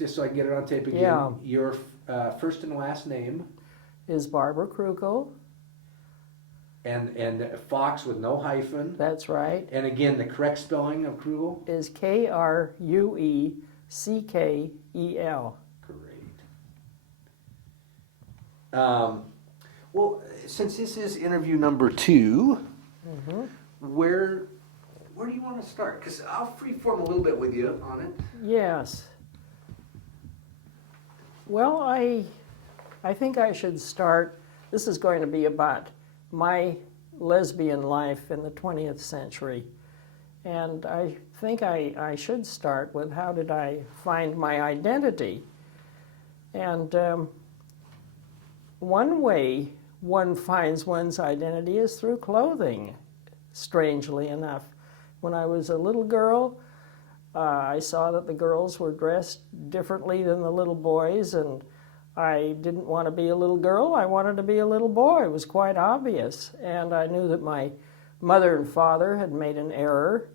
just so I can get it on tape again. Yeah. Your first and last name. Is Barbara Krueckel. And Fox with no hyphen. That's right. And again, the correct spelling of Krueckel? Is Krueckel. Great. Well, since this is interview number 2, where do you want to start? Because I'll freeform a little bit with you on it. Yes. Well, I think I should start. This is going to be about my lesbian life in the 20th century. And I think I should start with how did I find my identity. And one way one finds one's identity is through clothing, strangely enough. When I was a little girl, I saw that the girls were dressed differently than the little boys, and I didn't want to be a little girl, I wanted to be a little boy. It was quite obvious. And I knew that my mother and father had made an error,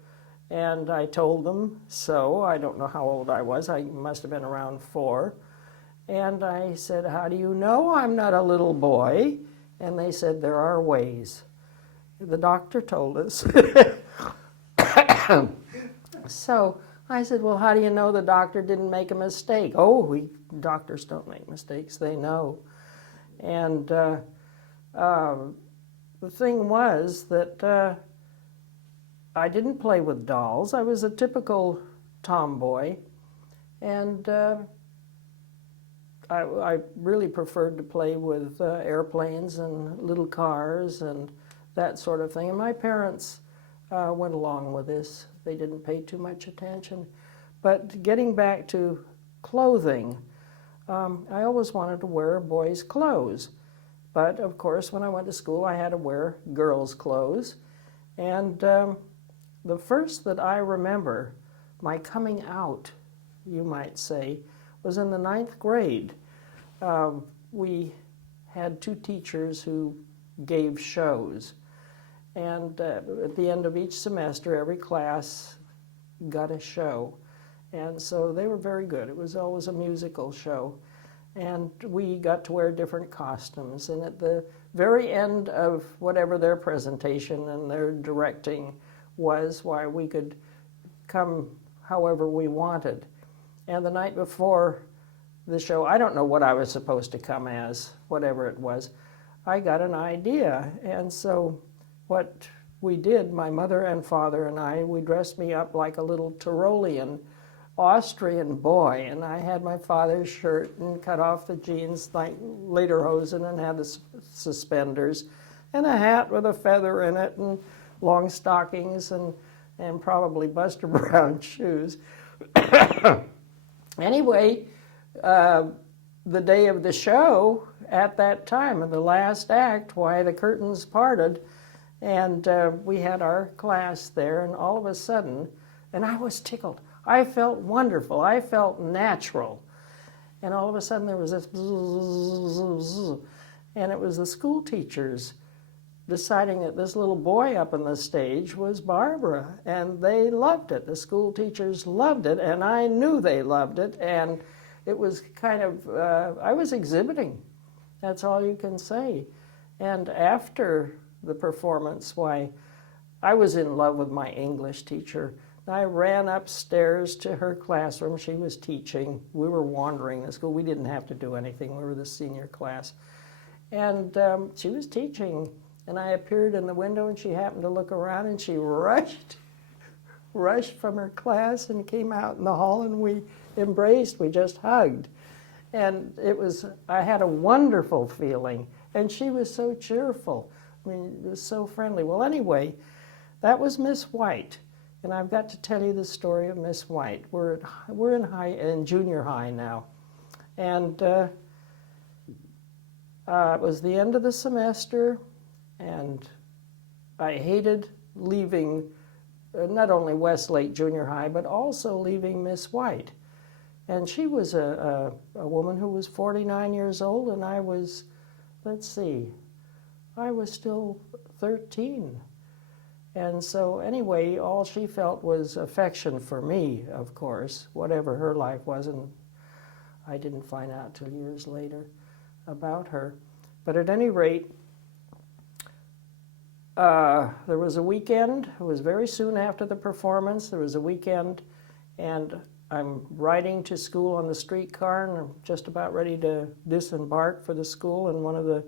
and I told them so. I don't know how old I was. I must have been around 4. And I said, how do you know I'm not a little boy? And they said, there are ways. The doctor told us. So I said, well, how do you know the doctor didn't make a mistake? Oh, doctors don't make mistakes, they know. And the thing was that I didn't play with dolls. I was a typical tomboy, and I really preferred to play with airplanes and little cars and that sort of thing. And my parents went along with this. They didn't pay too much attention. But getting back to clothing, I always wanted to wear boys' clothes. But of course, when I went to school, I had to wear girls' clothes. And the first that I remember, my coming out, you might say, was in the 9th grade. We had 2 teachers who gave shows. And at the end of each semester, every class got a show. And so they were very good. It was always a musical show. And we got to wear different costumes. And at the very end of whatever their presentation and their directing was, why we could come however we wanted. And the night before the show, I don't know what I was supposed to come as, whatever it was, I got an idea. And so what we did, my mother and father and I, we dressed me up like a little Tyrolean Austrian boy, and I had my father's shirt and cut off the jeans like lederhosen and had the suspenders and a hat with a feather in it and long stockings and probably Buster Brown shoes. Anyway, the day of the show, at that time, in the last act, why the curtains parted, and we had our class there, and all of a sudden, and I was tickled. I felt wonderful. I felt natural. And all of a sudden there was this bzzz, and it was the school teachers deciding that this little boy up on the stage was Barbara, and they loved it. The school teachers loved it, and I knew they loved it, and it was kind of, I was exhibiting. That's all you can say. And after the performance, why, I was in love with my English teacher. I ran upstairs to her classroom. She was teaching. We were wandering the school. We didn't have to do anything. We were the senior class. And she was teaching. And I appeared in the window, and she happened to look around, and she rushed from her class and came out in the hall, and we embraced. We just hugged. And it was, I had a wonderful feeling. And she was so cheerful. I mean, it was so friendly. Well, anyway, that was Miss White. And I've got to tell you the story of Miss White. We're in junior high now. And it was the end of the semester, and I hated leaving not only Westlake Junior High, but also leaving Miss White. And she was a woman who was 49 years old, and I was, let's see, I was still 13. And so anyway, all she felt was affection for me, of course, whatever her life was. And I didn't find out till years later about her. But at any rate, there was a weekend. It was very soon after the performance. There was a weekend, and I'm riding to school on the streetcar, and I'm just about ready to disembark for the school, and one of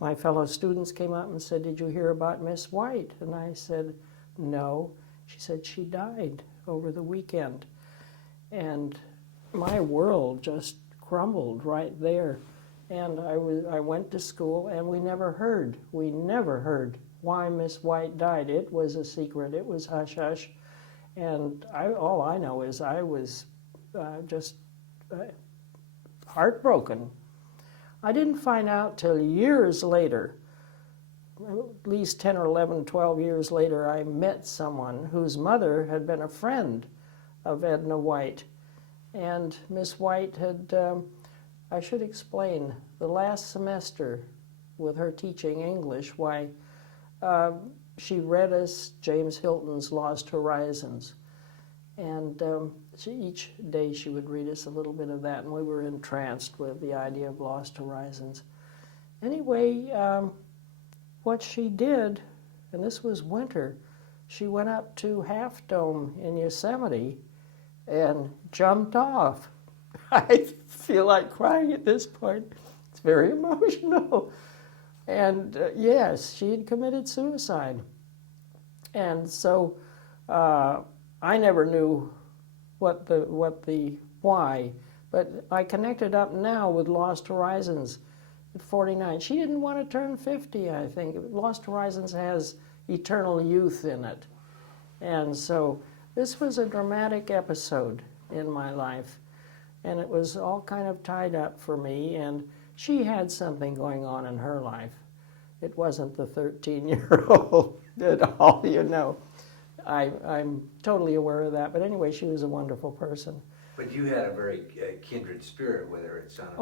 my fellow students came up and said, "Did you hear about Miss White?" And I said, "No." She said, "She died over the weekend." And my world just crumbled right there. And I went to school, and we never heard why Miss White died. It was a secret. It was hush-hush. And all I know is I was just heartbroken. I didn't find out till years later, at least 10 or 11, 12 years later, I met someone whose mother had been a friend of Edna White. And Miss White had, I should explain, the last semester with her teaching English, why she read us James Hilton's Lost Horizons. And each day she would read us a little bit of that, and we were entranced with the idea of Lost Horizons. Anyway, what she did, and this was winter, she went up to Half Dome in Yosemite and jumped off. I feel like crying at this point. It's very emotional. And yes, she had committed suicide. And so I never knew what the why, but I connected up now with Lost Horizons at 49. She didn't want to turn 50, I think. Lost Horizons has eternal youth in it. And so this was a dramatic episode in my life, and it was all kind of tied up for me, and she had something going on in her life. It wasn't the 13-year-old at all, you know. I'm totally aware of that, but anyway, she was a wonderful person. But you had a very kindred spirit with her, it sounded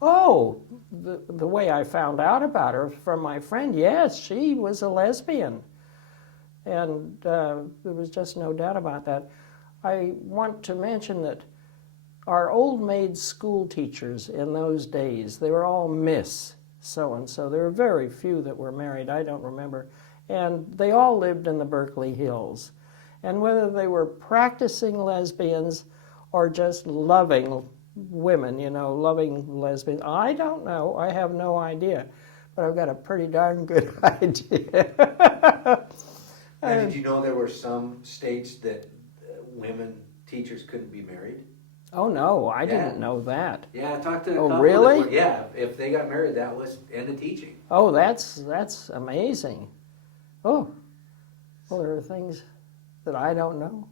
The way I found out about her from my friend, yes, she was a lesbian. And there was just no doubt about that. I want to mention that our old maid school teachers in those days, they were all Miss so-and-so. There were very few that were married, I don't remember. And they all lived in the Berkeley Hills. And whether they were practicing lesbians or just loving women, you know, loving lesbians, I don't know. I have no idea. But I've got a pretty darn good idea. Now, did you know there were some states that women teachers couldn't be married? Oh, no, I didn't know that. Yeah, I talked to a Oh, couple really? that were, yeah, if they got married, that was end of teaching. Oh, that's amazing. Oh, well, there are things that I don't know.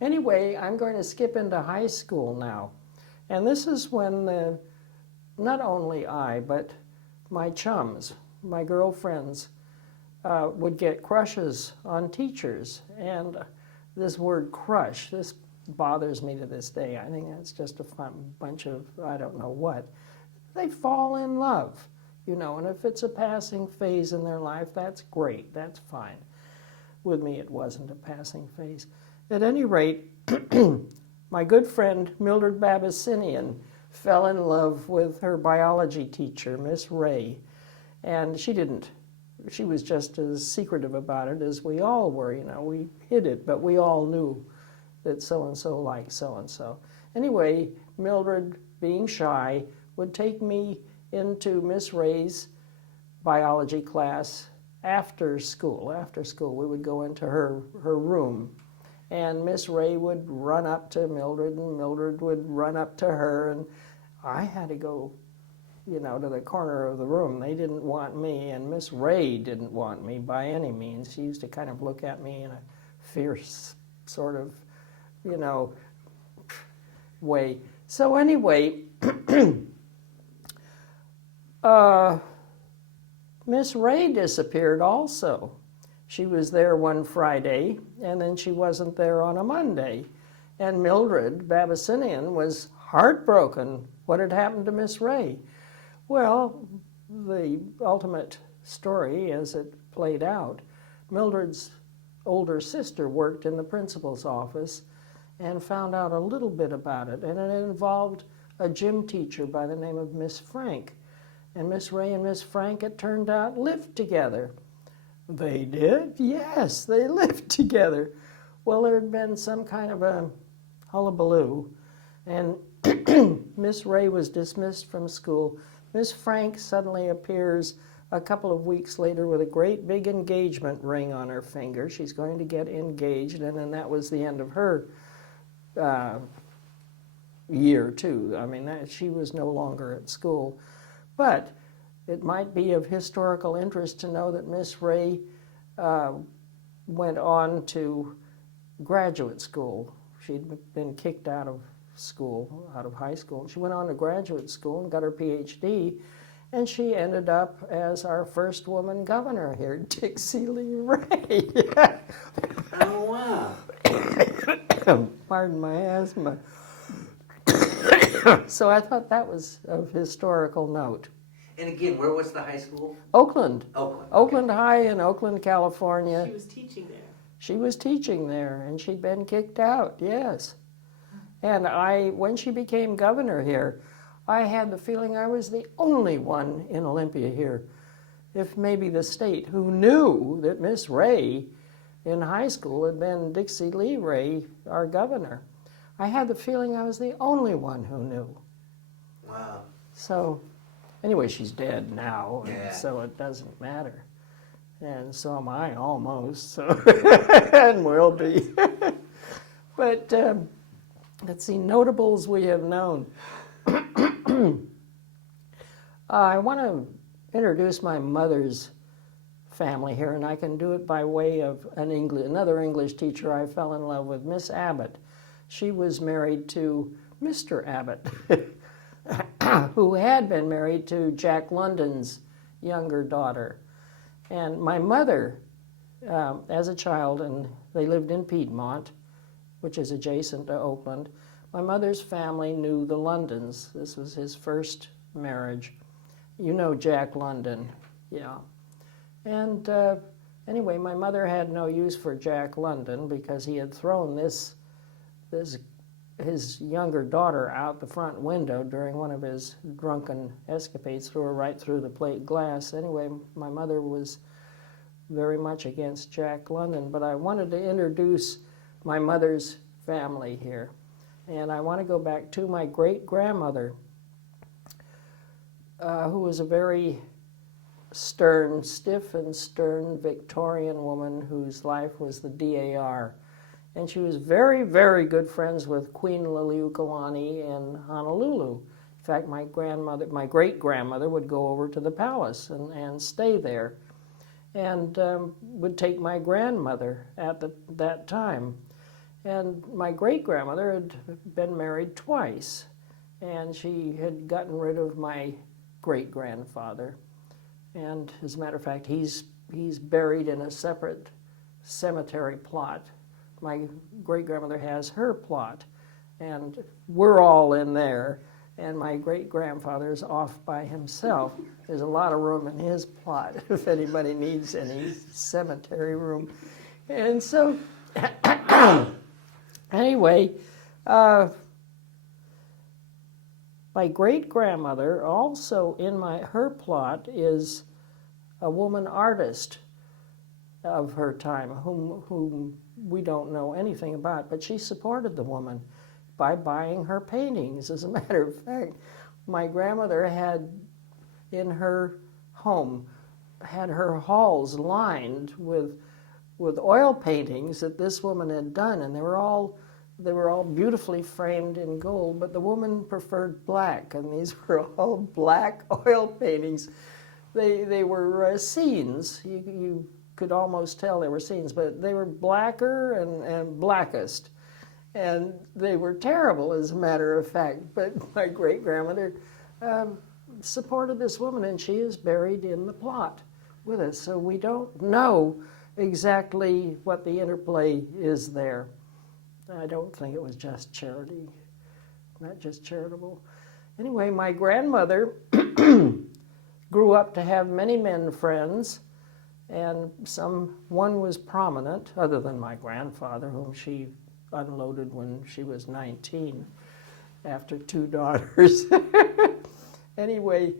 Anyway, I'm going to skip into high school now. And this is when not only I, but my chums, my girlfriends, would get crushes on teachers. And this word crush, this bothers me to this day. I think that's just a fun bunch of, I don't know what. They fall in love, you know, and if it's a passing phase in their life, that's great, that's fine. With me, it wasn't a passing phase. At any rate, my good friend Mildred Babasinian fell in love with her biology teacher, Miss Ray, and she was just as secretive about it as we all were, you know. We hid it, but we all knew that so-and-so liked so-and-so. Anyway, Mildred, being shy, would take me into Miss Ray's biology class after school. After school, we would go into her room, and Miss Ray would run up to Mildred, and Mildred would run up to her, and I had to go, you know, to the corner of the room. They didn't want me, and Miss Ray didn't want me by any means. She used to kind of look at me in a fierce sort of, you know, way. So anyway, Miss Ray disappeared also. She was there one Friday, and then she wasn't there on a Monday. And Mildred Babasinian was heartbroken. What had happened to Miss Ray? Well, the ultimate story, as it played out, Mildred's older sister worked in the principal's office, and found out a little bit about it. And it involved a gym teacher by the name of Miss Frank. And Miss Ray and Miss Frank, it turned out, lived together. They did? Yes, they lived together. Well, there had been some kind of a hullabaloo, and Miss Ray was dismissed from school. Miss Frank suddenly appears a couple of weeks later with a great big engagement ring on her finger. She's going to get engaged, and then that was the end of her year, too. I mean, she was no longer at school. But it might be of historical interest to know that Miss Ray went on to graduate school. She'd been kicked out of school, out of high school. She went on to graduate school and got her PhD, and she ended up as our first woman governor here, Dixie Lee Ray. Oh, wow. Pardon my asthma. So I thought that was of historical note. And again, where was the high school? Oakland. Oakland. Oakland High in Oakland, California. She was teaching there. She was teaching there, and she'd been kicked out, yes. And when she became governor here, I had the feeling I was the only one in Olympia here, if maybe the state, who knew that Miss Ray in high school had been Dixie Lee Ray, our governor. I had the feeling I was the only one who knew. Wow. So, anyway, she's dead now, Yeah. and so it doesn't matter. And so am I, almost, so and will be. But let's see, notables we have known. I want to introduce my mother's family here, and I can do it by way of another English teacher I fell in love with, Miss Abbott. She was married to Mr. Abbott, who had been married to Jack London's younger daughter. And my mother, as a child, and they lived in Piedmont, which is adjacent to Oakland, my mother's family knew the Londons. This was his first marriage. You know Jack London, yeah. And anyway, my mother had no use for Jack London because he had thrown his younger daughter out the front window during one of his drunken escapades, threw her right through the plate glass. Anyway, my mother was very much against Jack London, but I wanted to introduce my mother's family here. And I want to go back to my great-grandmother, who was a very stern, stiff and stern Victorian woman whose life was the DAR. And she was very, very good friends with Queen Liliuokalani in Honolulu. In fact, my great-grandmother would go over to the palace and stay there, and would take my grandmother at that time. And my great-grandmother had been married twice, and she had gotten rid of my great-grandfather. And as a matter of fact, he's buried in a separate cemetery plot. My great-grandmother has her plot, and we're all in there, and my great-grandfather's off by himself. There's a lot of room in his plot if anybody needs any cemetery room. And so, anyway, my great-grandmother, also in her plot, is a woman artist of her time, whom we don't know anything about, but she supported the woman by buying her paintings. As a matter of fact, my grandmother had in her home had her halls lined with oil paintings that this woman had done, and they were all beautifully framed in gold, but the woman preferred black, and these were all black oil paintings. They were scenes. You could almost tell they were scenes, but they were blacker and blackest. And they were terrible, as a matter of fact. But my great-grandmother supported this woman, and she is buried in the plot with us. So we don't know exactly what the interplay is there. I don't think it was just charity, not just charitable. Anyway, my grandmother grew up to have many men friends, and one was prominent, other than my grandfather, whom she unloaded when she was 19 after 2 daughters. Anyway,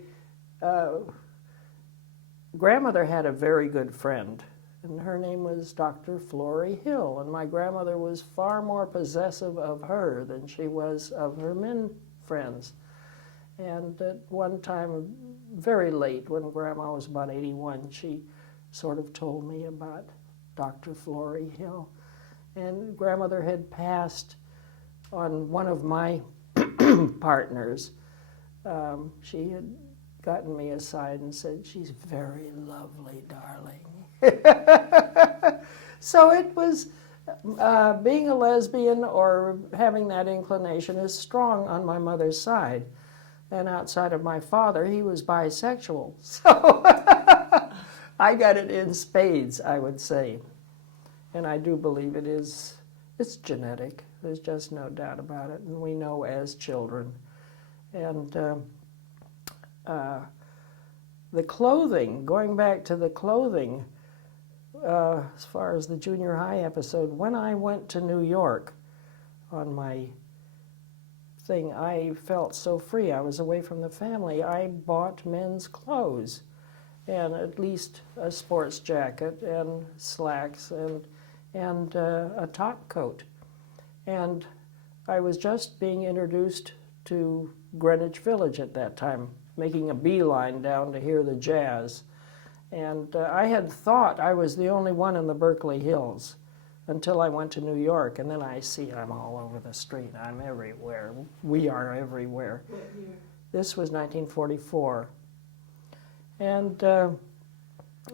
grandmother had a very good friend, and her name was Dr. Flory Hill, and my grandmother was far more possessive of her than she was of her men friends. And at one time, very late, when Grandma was about 81, she sort of told me about Dr. Flory Hill. And grandmother had passed on one of my partners. She had gotten me aside and said, "She's very lovely, darling." So it was, being a lesbian or having that inclination is strong on my mother's side. And outside of my father, he was bisexual. So I got it in spades, I would say. And I do believe it's genetic. There's just no doubt about it. And we know as children. And the clothing, going back to the clothing, as far as the junior high episode, when I went to New York on my thing, I felt so free. I was away from the family. I bought men's clothes, and at least a sports jacket and slacks and a top coat. And I was just being introduced to Greenwich Village at that time, making a beeline down to hear the jazz. And I had thought I was the only one in the Berkeley Hills until I went to New York, and then I see I'm all over the street. I'm everywhere. We are everywhere. What year? This was 1944. And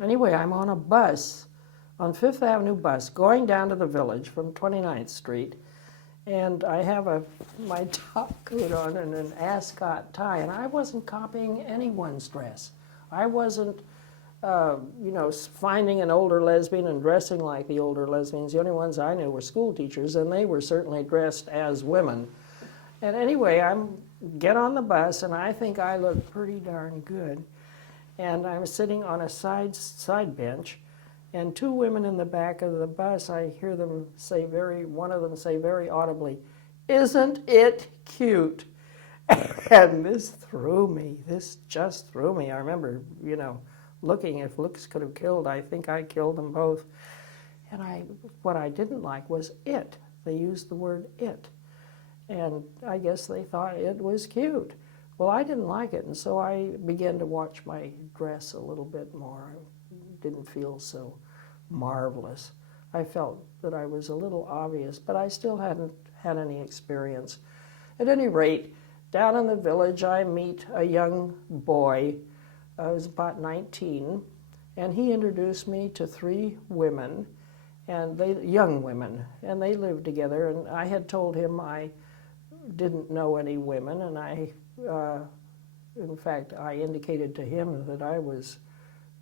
anyway, I'm on a bus, on Fifth Avenue bus, going down to the village from 29th Street, and I have my top coat on and an ascot tie, and I wasn't copying anyone's dress. I wasn't finding an older lesbian and dressing like the older lesbians. The only ones I knew were school teachers, and they were certainly dressed as women. And anyway, get on the bus, and I think I look pretty darn good. And I was sitting on a side bench, and 2 women in the back of the bus, I hear them say one of them say very audibly, "Isn't it cute?" And this just threw me. I remember, looking, if looks could have killed, I think I killed them both. And what I didn't like was it. They used the word it. And I guess they thought it was cute. Well, I didn't like it, and so I began to watch my dress a little bit more. I didn't feel so marvelous. I felt that I was a little obvious, but I still hadn't had any experience. At any rate, down in the village, I meet a young boy. I was about 19, and he introduced me to 3 women, and young women, and they lived together. And I had told him I didn't know any women, and in fact, I indicated to him that I was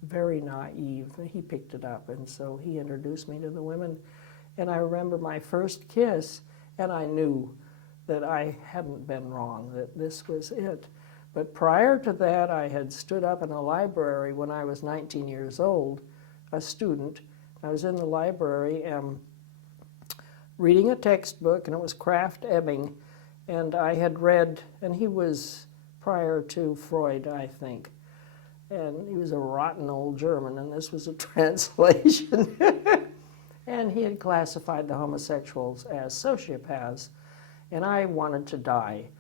very naive. He picked it up, and so he introduced me to the women. And I remember my first kiss, and I knew that I hadn't been wrong, that this was it. But prior to that, I had stood up in a library when I was 19 years old, a student. I was in the library reading a textbook, and it was Kraft Ebing, and I had read, and he was prior to Freud, I think, and he was a rotten old German, and this was a translation. And he had classified the homosexuals as sociopaths, and I wanted to die.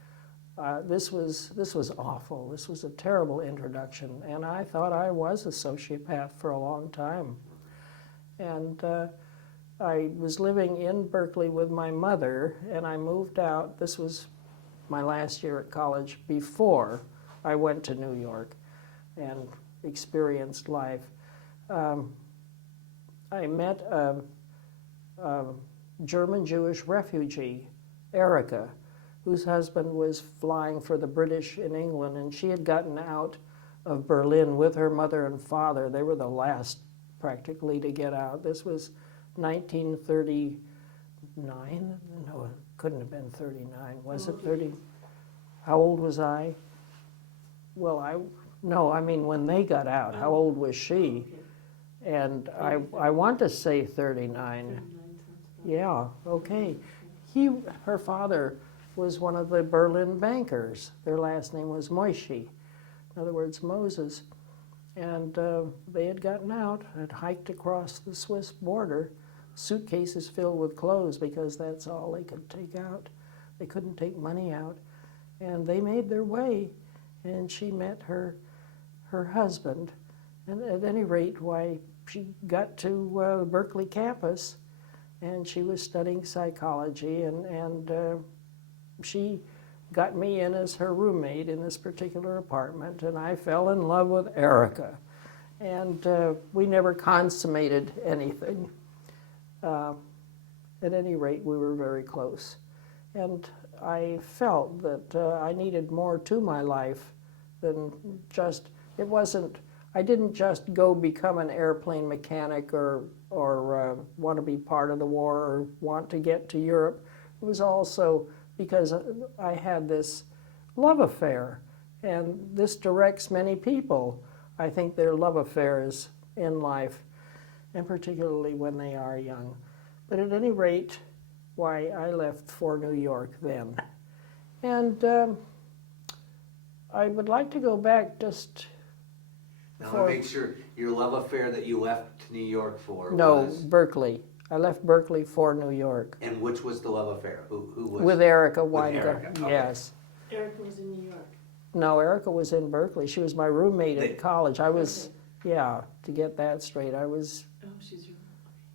This was awful. This was a terrible introduction, and I thought I was a sociopath for a long time. And I was living in Berkeley with my mother, and I moved out. This was my last year at college before I went to New York and experienced life. I met a German Jewish refugee, Erica, whose husband was flying for the British in England, and she had gotten out of Berlin with her mother and father. They were the last, practically, to get out. This was 1939? No, it couldn't have been 39. Was it 30? How old was I? Well, I mean when they got out. How old was she? And I want to say 39. Yeah, okay. Her father was one of the Berlin bankers. Their last name was Moishe, in other words, Moses. And they had gotten out, had hiked across the Swiss border, suitcases filled with clothes because that's all they could take out. They couldn't take money out. And they made their way, and she met her husband. And at any rate, why, she got to the Berkeley campus, and she was studying psychology, and she got me in as her roommate in this particular apartment, and I fell in love with Erica. And we never consummated anything. At any rate, we were very close. And I felt that I needed more to my life than just, it wasn't, I didn't just go become an airplane mechanic or want to be part of the war or want to get to Europe. It was also because I had this love affair, and this directs many people. I think their love affairs in life, and particularly when they are young. But at any rate, why, I left for New York then. And I would like to go back just Now, I want to make sure your love affair that you left New York for No, was... Berkeley. I left Berkeley for New York. And which was the love affair? Who was... With Erica With Weingarten, Erica, okay. yes. Erica was in New York. No, Erica was in Berkeley. She was my roommate They- at college. I was, yeah, to get that straight, I was, Oh, she's your.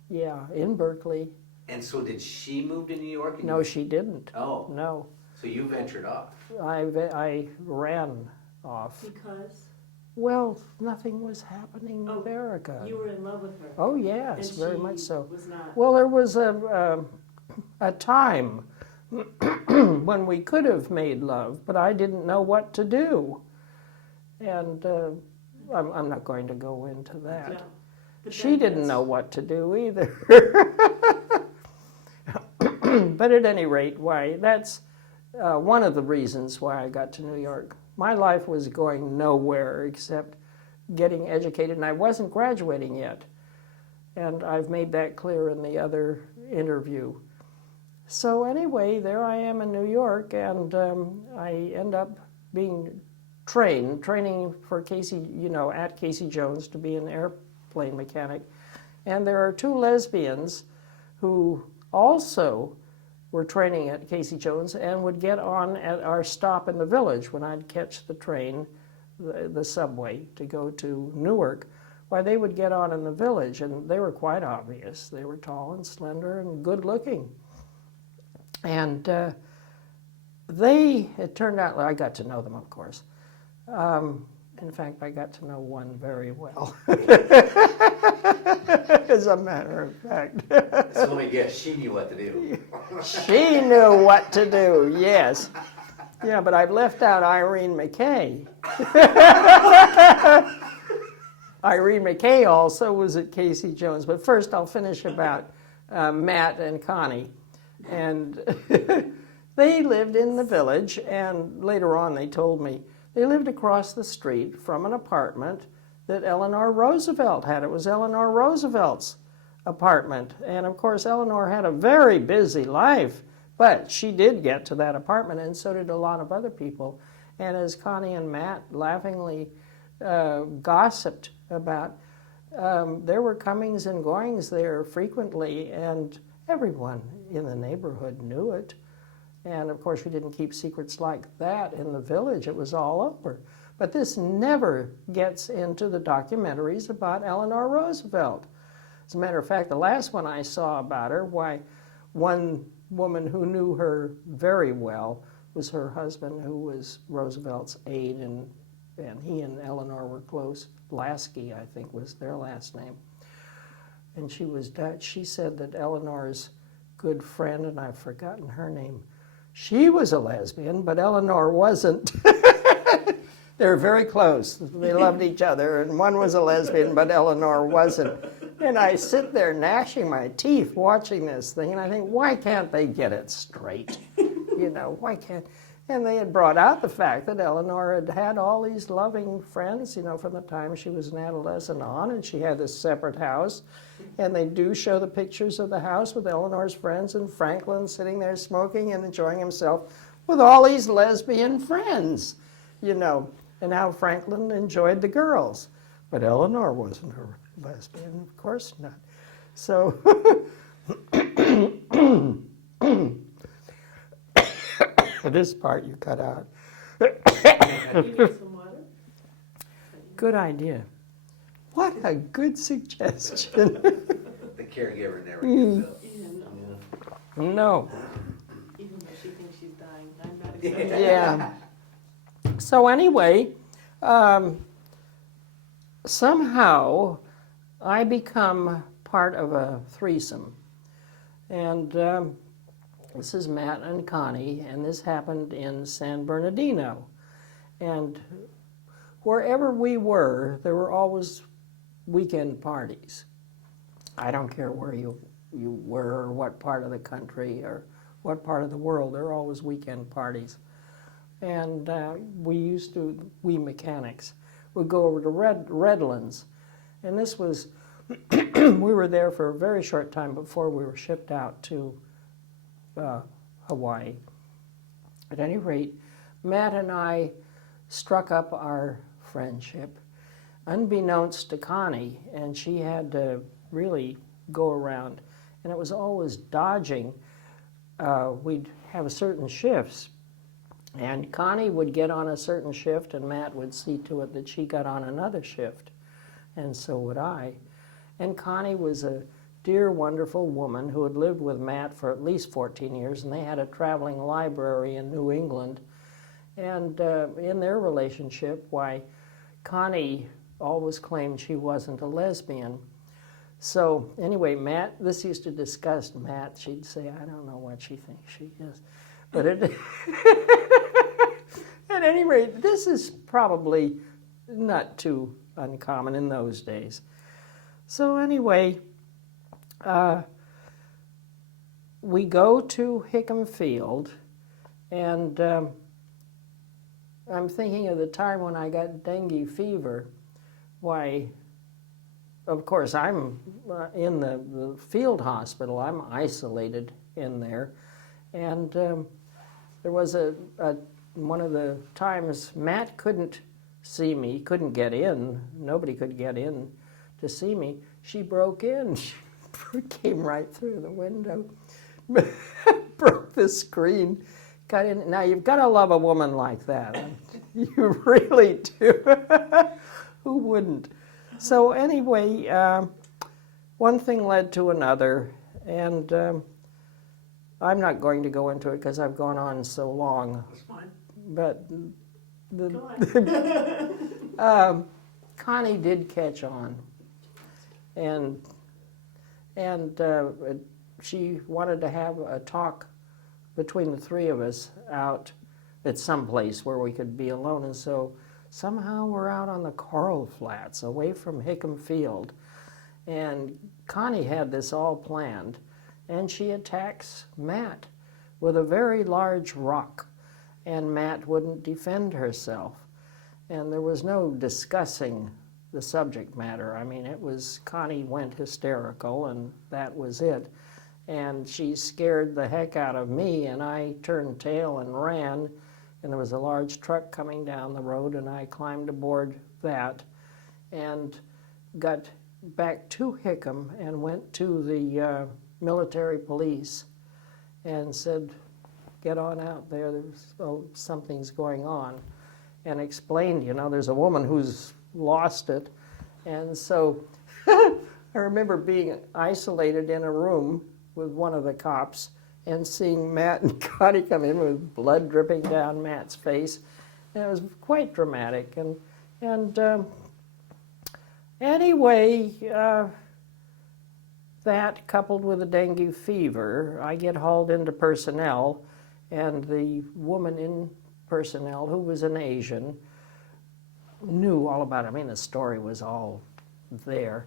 yeah, in Berkeley. And so did she move to New York? And No, you... she didn't. Oh, No, so you ventured off. I ran off. Because Well, nothing was happening with Oh, Erica. you were in love with her. Oh, yes, and very she much so. Was not. Well, there was a time when we could have made love, but I didn't know what to do. And I'm not going to go into that. No. But She that- didn't that's- know what to do either. But at any rate, why, that's one of the reasons why I got to New York. My life was going nowhere except getting educated, and I wasn't graduating yet. And I've made that clear in the other interview. So anyway, there I am in New York, and I end up being training for Casey, at Casey Jones to be an airplane mechanic. And there are two lesbians who also were training at Casey Jones and would get on at our stop in the village when I'd catch the train, the subway, to go to Newark. Why, they would get on in the village, and they were quite obvious. They were tall and slender and good looking. And it turned out, I got to know them, of course. In fact, I got to know one very well, as a matter of fact. So let me guess, she knew what to do. She knew what to do, yes. Yeah, but I've left out Irene McKay. Irene McKay also was at Casey Jones. But first I'll finish about Matt and Connie. And they lived in the village, and later on they told me they lived across the street from an apartment that Eleanor Roosevelt had. It was Eleanor Roosevelt's apartment. And of course, Eleanor had a very busy life, but she did get to that apartment, and so did a lot of other people. And as Connie and Matt laughingly gossiped about, there were comings and goings there frequently, and everyone in the neighborhood knew it. And of course, we didn't keep secrets like that in the village. It was all over. But this never gets into the documentaries about Eleanor Roosevelt. As a matter of fact, the last one I saw about her, why, one woman who knew her very well was her husband, who was Roosevelt's aide, and he and Eleanor were close. Lasky, I think, was their last name. And she was Dutch. She said that Eleanor's good friend, and I've forgotten her name, she was a lesbian, but Eleanor wasn't. They were very close. They loved each other, and one was a lesbian, but Eleanor wasn't. And I sit there gnashing my teeth watching this thing, and I think, why can't they get it straight? Why can't... And they had brought out the fact that Eleanor had had all these loving friends, from the time she was an adolescent on, and she had this separate house. And they do show the pictures of the house with Eleanor's friends and Franklin sitting there smoking and enjoying himself with all these lesbian friends, you know, and how Franklin enjoyed the girls. But Eleanor wasn't a lesbian, of course not. So, this part you cut out. You need some water? Good idea. What a good suggestion. The caregiver never gives up. Yeah, no. No. Even though she thinks she's dying, I'm not excited. Yeah. So anyway, somehow I become part of a threesome. And this is Matt and Connie, and this happened in San Bernardino. And wherever we were, there were always weekend parties. I don't care where you were or what part of the country or what part of the world, there were always weekend parties. And we mechanics would go over to Redlands. And this was, we were there for a very short time before we were shipped out to Hawaii. At any rate, Matt and I struck up our friendship unbeknownst to Connie, and she had to really go around. And it was always dodging. We'd have certain shifts, and Connie would get on a certain shift, and Matt would see to it that she got on another shift, and so would I. And Connie was a dear, wonderful woman who had lived with Matt for at least 14 years, and they had a traveling library in New England. And in their relationship, why, Connie always claimed she wasn't a lesbian. So anyway, Matt, this used to disgust Matt. She'd say, I don't know what she thinks she is. But at any rate, this is probably not too uncommon in those days. So anyway, we go to Hickam Field, and I'm thinking of the time when I got dengue fever. Why, of course, I'm in the field hospital. I'm isolated in there. And there was one of the times Matt couldn't see me, couldn't get in. Nobody could get in to see me. She broke in. She came right through the window, broke the screen, got in. Now, you've got to love a woman like that. You really do. Who wouldn't? So anyway, one thing led to another, and I'm not going to go into it because I've gone on so long. That's fine. But Go on. Connie did catch on, and she wanted to have a talk between the three of us out at some place where we could be alone. And so somehow we're out on the Coral Flats, away from Hickam Field. And Connie had this all planned, and she attacks Matt with a very large rock, and Matt wouldn't defend herself. And there was no discussing the subject matter. I mean, it was, Connie went hysterical, and that was it. And she scared the heck out of me, and I turned tail and ran, and there was a large truck coming down the road, and I climbed aboard that and got back to Hickam and went to the military police and said, get on out there, something's going on, and explained, you know, there's a woman who's lost it. And so I remember being isolated in a room with one of the cops and seeing Matt and Connie come in with blood dripping down Matt's face. And it was quite dramatic. And anyway, that coupled with the dengue fever, I get hauled into personnel, and the woman in personnel, who was an Asian, knew all about it. I mean, the story was all there.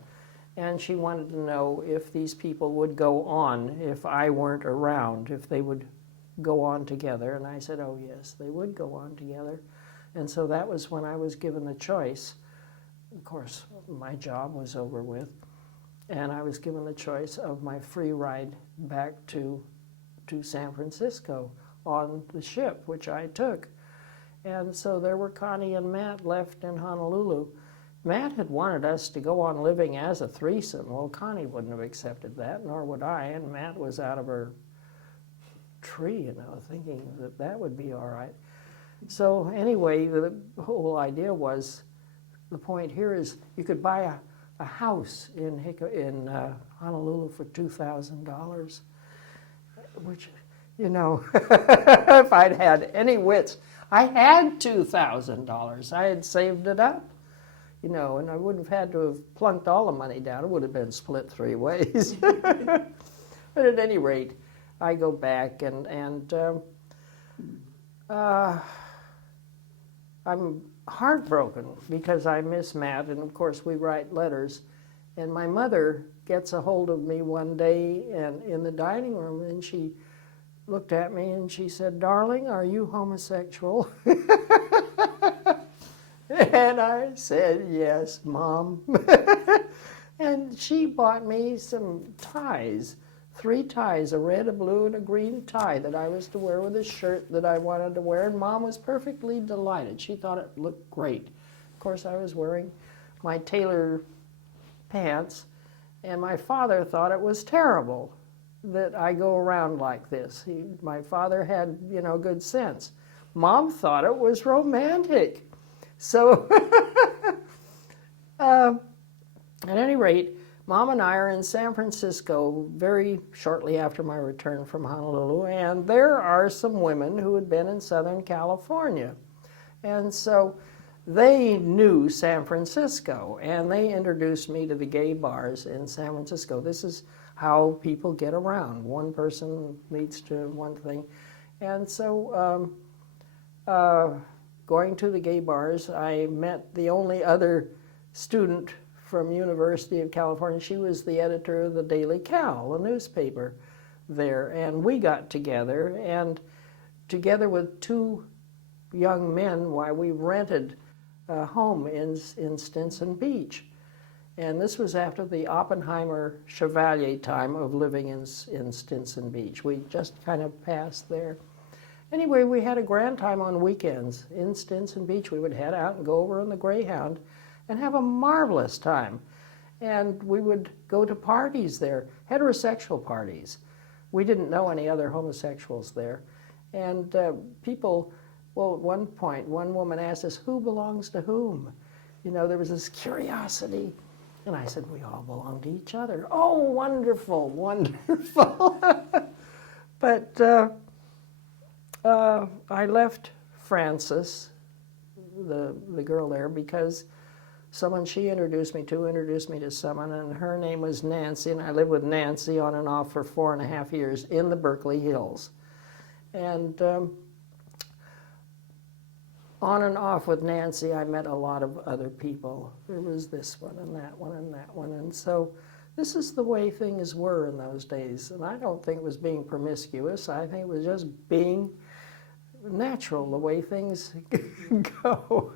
And she wanted to know if these people would go on if I weren't around, if they would go on together. And I said, oh, yes, they would go on together. And so that was when I was given the choice. Of course, my job was over with. and I was given the choice of my free ride back to San Francisco on the ship, which I took. And so there were Connie and Matt left in Honolulu. Matt had wanted us to go on living as a threesome. Well, Connie wouldn't have accepted that, nor would I, and Matt was out of her tree, thinking that that would be all right. So anyway, the whole idea was, the point here is you could buy a house in Honolulu for $2,000, which, if I'd had any wits, I had $2,000. I had saved it up, and I wouldn't have had to have plunked all the money down. It would have been split 3 ways. But at any rate, I go back and I'm heartbroken because I miss Matt, and of course we write letters. And my mother gets a hold of me one day and in the dining room, and she looked at me and she said, "Darling, are you homosexual?" And I said, "Yes, Mom." And she bought me some ties, 3 ties, a red, a blue, and a green tie that I was to wear with a shirt that I wanted to wear, and Mom was perfectly delighted. She thought it looked great. Of course, I was wearing my tailor pants, and my father thought it was terrible that I go around like this. My father had, good sense. Mom thought it was romantic. So, at any rate, Mom and I are in San Francisco very shortly after my return from Honolulu, and there are some women who had been in Southern California. And so they knew San Francisco, and they introduced me to the gay bars in San Francisco. This is how people get around. One person leads to one thing. And so going to the gay bars, I met the only other student from University of California. She was the editor of the Daily Cal, a newspaper there. And we got together, and together with 2 young men, we rented a home in Stinson Beach. And this was after the Oppenheimer Chevalier time of living in Stinson Beach. We just kind of passed there. Anyway, we had a grand time on weekends in Stinson Beach. We would head out and go over on the Greyhound and have a marvelous time. And we would go to parties there, heterosexual parties. We didn't know any other homosexuals there. And people, well, at one point, one woman asked us, "Who belongs to whom?" There was this curiosity. And I said, "We all belong to each other." "Oh, wonderful, wonderful." But I left Frances, the girl there, because someone she introduced me to someone, and her name was Nancy, and I lived with Nancy on and off for 4.5 years in the Berkeley Hills. And on and off with Nancy, I met a lot of other people. There was this one and that one and that one. And so this is the way things were in those days. And I don't think it was being promiscuous. I think it was just being natural, the way things go.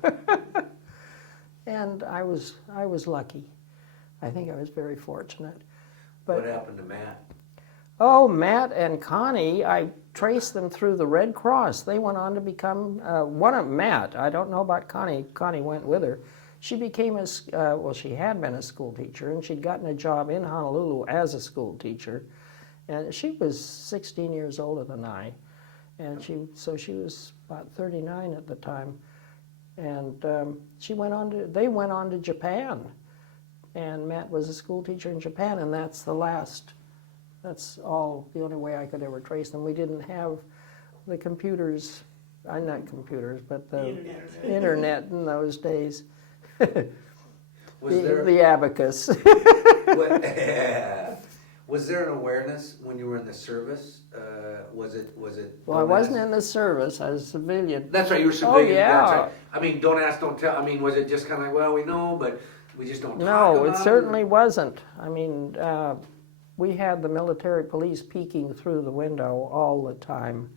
And I was lucky. I think I was very fortunate. But what happened to Matt? Oh, Matt and Connie, I traced them through the Red Cross. They went on to become, one of Matt, I don't know about Connie. Connie went with her. She became she had been a school teacher, and she'd gotten a job in Honolulu as a school teacher. And she was 16 years older than I. And she was about 39 at the time. And they went on to Japan. And Matt was a school teacher in Japan, and that's the only way I could ever trace them. We didn't have the computers, not computers, but the internet in those days. The abacus. Was there an awareness when you were in the service? Was it? Well, I wasn't in the service. I was a civilian. That's right, you were civilian. Oh, yeah. That's right. I mean, don't ask, don't tell. I mean, was it just kind of like, well, we know, but we just don't talk about it? No, it certainly wasn't. I mean, we had the military police peeking through the window all the time,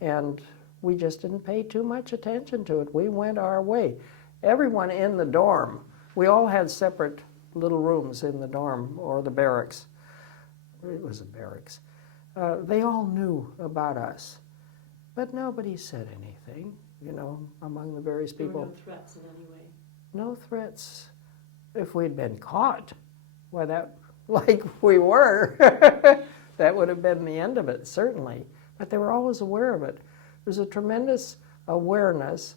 and we just didn't pay too much attention to it. We went our way. Everyone in the dorm, we all had separate little rooms in the dorm or the barracks. It was a barracks. They all knew about us, but nobody said anything, you know, among the various There people. were no threats in any way. No threats. If we'd been caught, why that, like we were, that would have been the end of it, certainly. But they were always aware of it. There's a tremendous awareness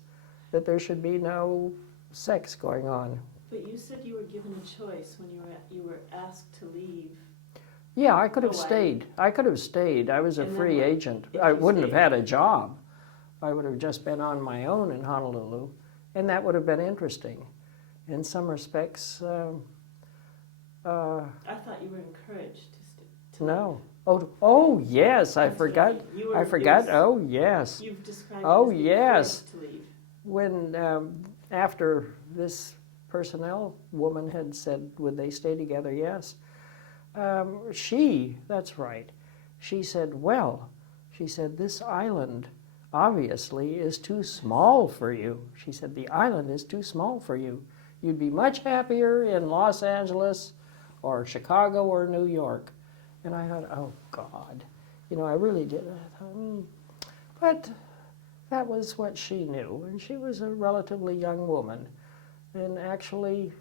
that there should be no sex going on. But you said you were given a choice when you were asked to leave. Yeah, I could have Hawaii. stayed. I could have stayed. I was a And then free what? agent. If I you wouldn't have stayed? had a job. I would have just been on my own in Honolulu, and that would have been interesting. In some respects, I thought you were encouraged to no. Oh yes, I That's forgot. right. You were- I it forgot. was- Oh yes. You've described Oh, it as being yes. forced to leave. When after this personnel woman had said, would they stay together? Yes. That's right. She said, well, she said, this island obviously is too small for you. She said, the island is too small for you. You'd be much happier in Los Angeles or Chicago or New York. And I thought, oh God, you know, I really did. I thought, But that was what she knew, and she was a relatively young woman. And actually,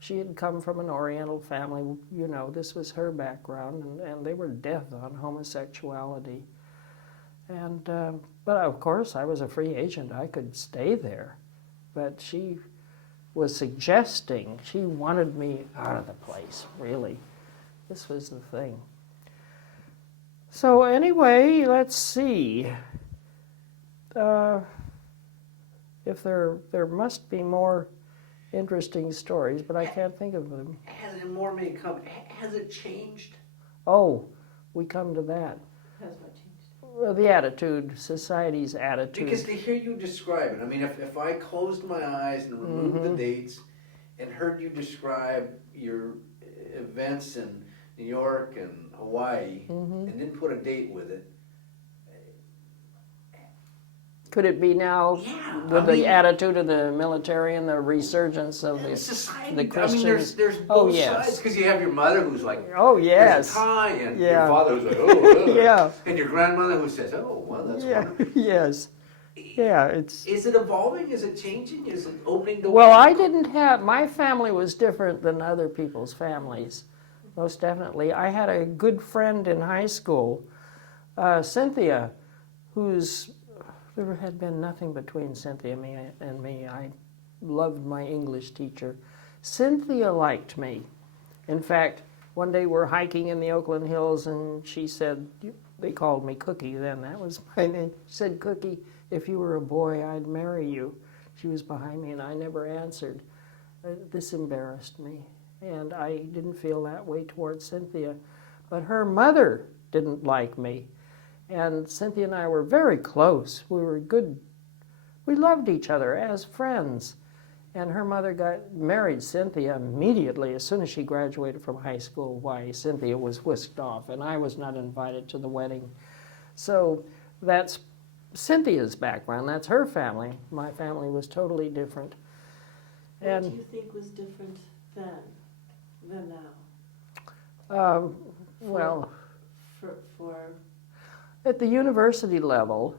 she had come from an Oriental family, you know, this was her background, and they were death on homosexuality. And, but of course, I was a free agent, I could stay there. But she was suggesting, she wanted me out of the place, really. This was the thing. So anyway, let's see. If there must be more interesting stories, but I can't think of them. Has it more may come? Has it changed? Oh, we come to that. Has what changed? Well, the attitude, society's attitude. Because to hear you describe it, I mean, if I closed my eyes and removed the dates and heard you describe your events in New York and Hawaii and didn't put a date with it, Could it be now Yeah, with I the mean- attitude of the military and the resurgence of and the society, the I mean, Christians? there's Oh, both yes. sides, because you have your mother who's like, Oh there's yes. a tie, and Yeah. your father who's like, oh, Yeah. and your grandmother who says, oh, well, that's Yeah. wonderful. Yes. Yeah. It's. Is it evolving? Is it changing? Is it opening doors? Well, I didn't have, my family was different than other people's families, most definitely. I had a good friend in high school, Cynthia, there had been nothing between Cynthia and me. I loved my English teacher. Cynthia liked me. In fact, one day we're hiking in the Oakland Hills, and she said, they called me Cookie then, that was my name. She said, Cookie, if you were a boy, I'd marry you. She was behind me, and I never answered. This embarrassed me, and I didn't feel that way towards Cynthia. But her mother didn't like me, and Cynthia and I were very close. We were good. We loved each other as friends. And her mother married Cynthia immediately as soon as she graduated from high school. Why, Cynthia was whisked off, and I was not invited to the wedding. So that's Cynthia's background. That's her family. My family was totally different. What do you think was different then than now? Well, For at the university level,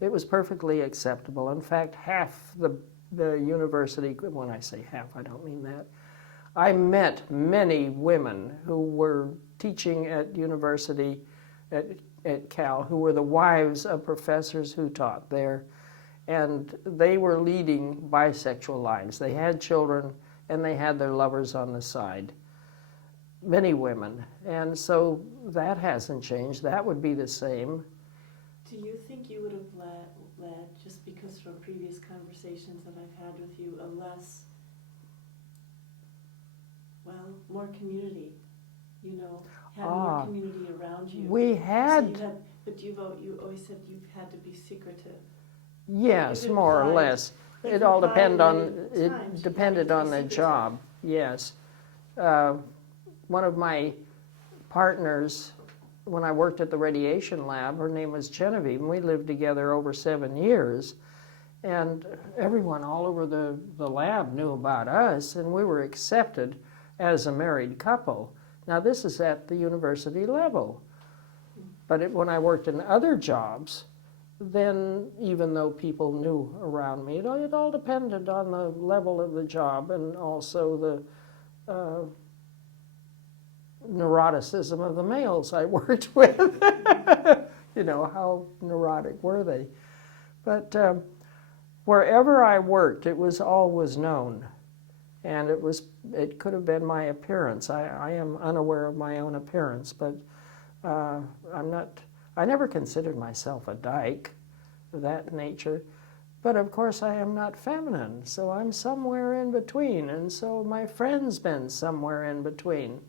it was perfectly acceptable. In fact, half the university, when I say half, I don't mean that. I met many women who were teaching at university at Cal, who were the wives of professors who taught there, and they were leading bisexual lives. They had children, and they had their lovers on the side. Many women, and so that hasn't changed. That would be the same. Do you think you would have led, just because from previous conversations that I've had with you, a less, more community, having more community around you? We had, So but you always said you've had to be secretive. yes, You've more or implied- less. you've It all implied depended on, many times you it depended had to on be the secretive. job, yes. One of my partners, when I worked at the radiation lab, her name was Genevieve, and we lived together over 7 years. And everyone all over the lab knew about us, and we were accepted as a married couple. Now, this is at the university level. But when I worked in other jobs, then even though people knew around me, it all depended on the level of the job and also the neuroticism of the males I worked with. You know, how neurotic were they? But wherever I worked, it was always known. And it could have been my appearance. I am unaware of my own appearance, but I never considered myself a dyke of that nature. But of course I am not feminine, so I'm somewhere in between, and so my friend's been somewhere in between.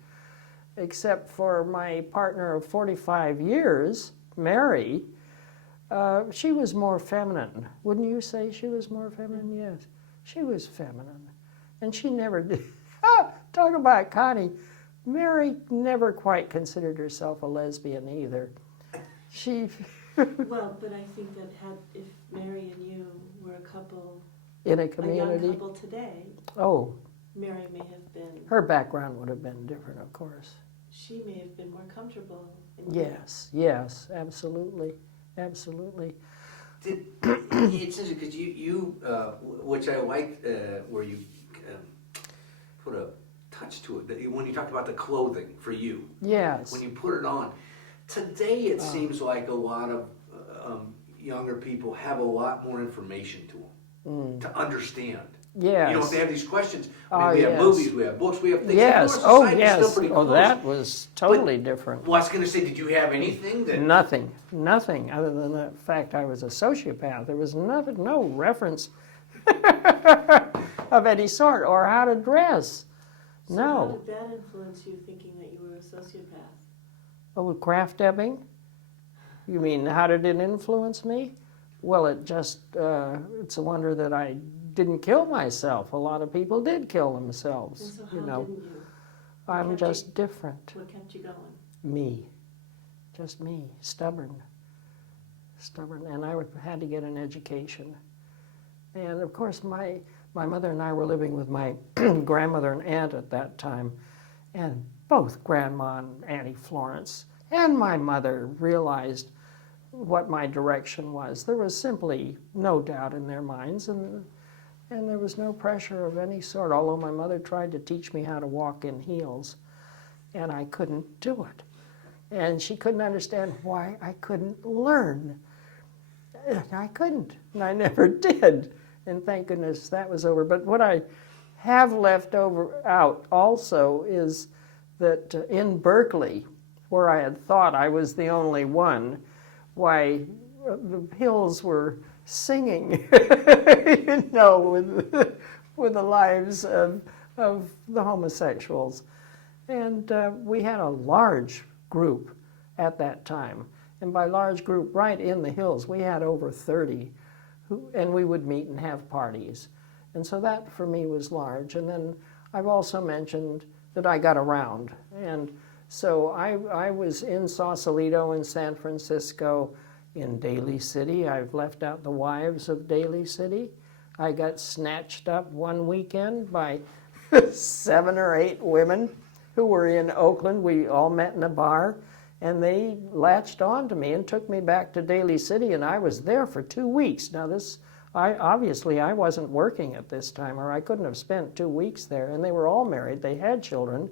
Except for my partner of 45 years, Mary, she was more feminine. Wouldn't you say she was more feminine? Yes, she was feminine. And she never did. Talk about Connie. Mary never quite considered herself a lesbian either. She... Well, but I think that if Mary and you were a couple, in a community, a young couple today, oh, Mary may have been... Her background would have been different, of course. She may have been more comfortable. Yes, absolutely, absolutely. It's interesting because you which I liked, where you put a touch to it, when you talked about the clothing for you. Yes. When you put it on. Today it seems like a lot of younger people have a lot more information to them to understand. Yes. You know, if they have these questions, we have movies, we have books, we have things. Yes. Oh, yes. Still pretty close. That was totally different. Well, I was going to say, did you have anything that... Nothing other than the fact I was a sociopath. There was no reference of any sort, or how to dress. So No. how did that influence you thinking that you were a sociopath? Oh, with craft ebbing? You mean, how did it influence me? Well, it's a wonder that I didn't kill myself. A lot of people did kill themselves. And so how You know, didn't you? I'm just different. What kept you going? Me. Just me. Stubborn. And I had to get an education. And of course, my mother and I were living with my grandmother and aunt at that time. And both Grandma and Auntie Florence and my mother realized what my direction was. There was simply no doubt in their minds, and there was no pressure of any sort, although my mother tried to teach me how to walk in heels, and I couldn't do it. And she couldn't understand why I couldn't learn. I couldn't, and I never did. And thank goodness that was over. But what I have left out also is that in Berkeley, where I had thought I was the only one, why, the hills were singing, you know, with the lives of the homosexuals. And we had a large group at that time. And by large group, right in the hills, we had over 30, and we would meet and have parties. And so that, for me, was large. And then I've also mentioned that I got around. And so I was in Sausalito, in San Francisco, in Daly City. I've left out the wives of Daly City. I got snatched up one weekend by 7 or 8 women who were in Oakland. We all met in a bar, and they latched on to me and took me back to Daly City, and I was there for 2 weeks. Now obviously I wasn't working at this time, or I couldn't have spent 2 weeks there, and they were all married. They had children.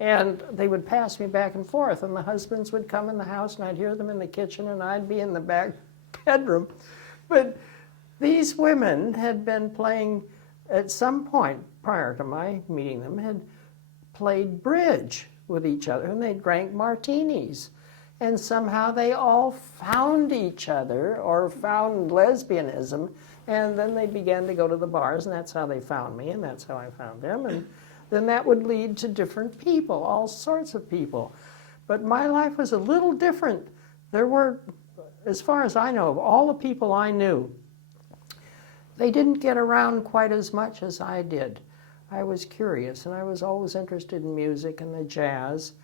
And they would pass me back and forth, and the husbands would come in the house, and I'd hear them in the kitchen, and I'd be in the back bedroom. But these women had been playing, at some point prior to my meeting them, had played bridge with each other, and they drank martinis. And somehow they all found each other, or found lesbianism, and then they began to go to the bars, and that's how they found me, and that's how I found them. And then that would lead to different people, all sorts of people. But my life was a little different. There were, as far as I know, of all the people I knew, they didn't get around quite as much as I did. I was curious, and I was always interested in music and the jazz,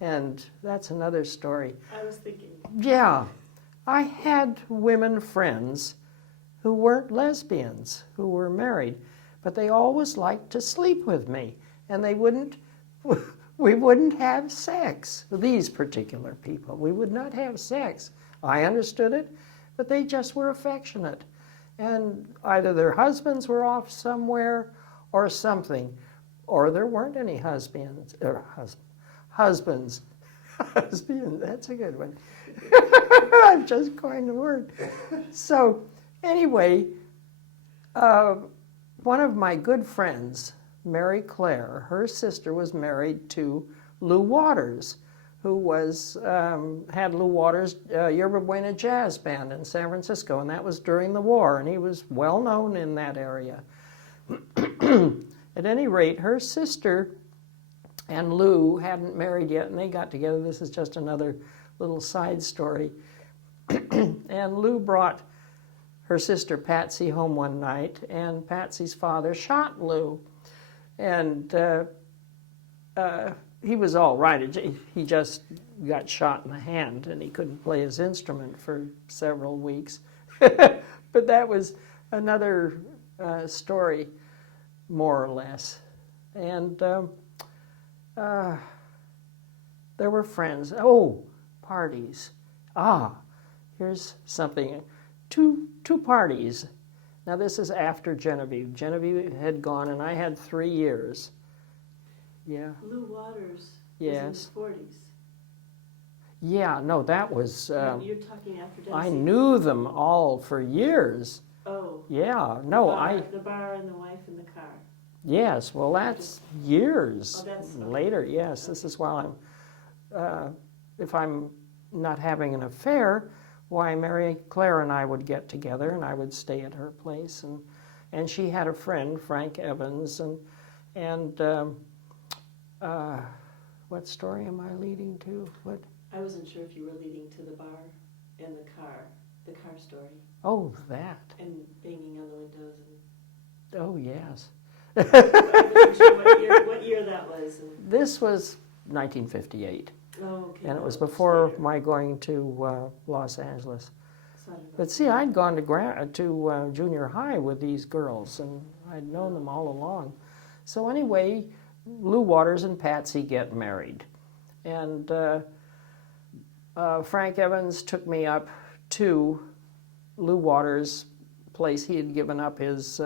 and that's another story. I was thinking. Yeah. I had women friends who weren't lesbians, who were married, but they always liked to sleep with me, and we wouldn't have sex. These particular people, we would not have sex. I understood it, but they just were affectionate. And either their husbands were off somewhere or something, or there weren't any husbands. Husbands, that's a good one. I'm just coined the word. So anyway, one of my good friends, Mary Claire, her sister was married to Lou Waters, who was had Lou Waters' Yerba Buena Jazz Band in San Francisco, and that was during the war, and he was well known in that area. At any rate, her sister and Lou hadn't married yet, and they got together. This is just another little side story. And Lou brought her sister Patsy home one night, and Patsy's father shot Lou. And he was all right. He just got shot in the hand, and he couldn't play his instrument for several weeks. But that was another story, more or less. And there were friends. Oh, parties. Here's something. Two parties. Now this is after Genevieve. Genevieve had gone, and I had 3 years. Yeah. Lou Waters Yes. was in his 40s. Yeah, no, that was... You're talking after Dempsey. I knew them all for years. Oh. Yeah, no, The bar and the wife in the car. Yes, well, that's years That's later. Yes, this is while I'm... if I'm not having an affair, why, Mary Claire and I would get together, and I would stay at her place, and she had a friend, Frank Evans, and what story am I leading to? What? I wasn't sure if you were leading to the bar and the car story. Oh, that. And banging on the windows. Oh, yes. I wasn't sure what year that was. This was 1958. Oh, okay. And it was before my going to Los Angeles. But see, I'd gone to junior high with these girls, and I'd known them all along. So anyway, Lou Waters and Patsy get married. And Frank Evans took me up to Lou Waters' place. He had given up his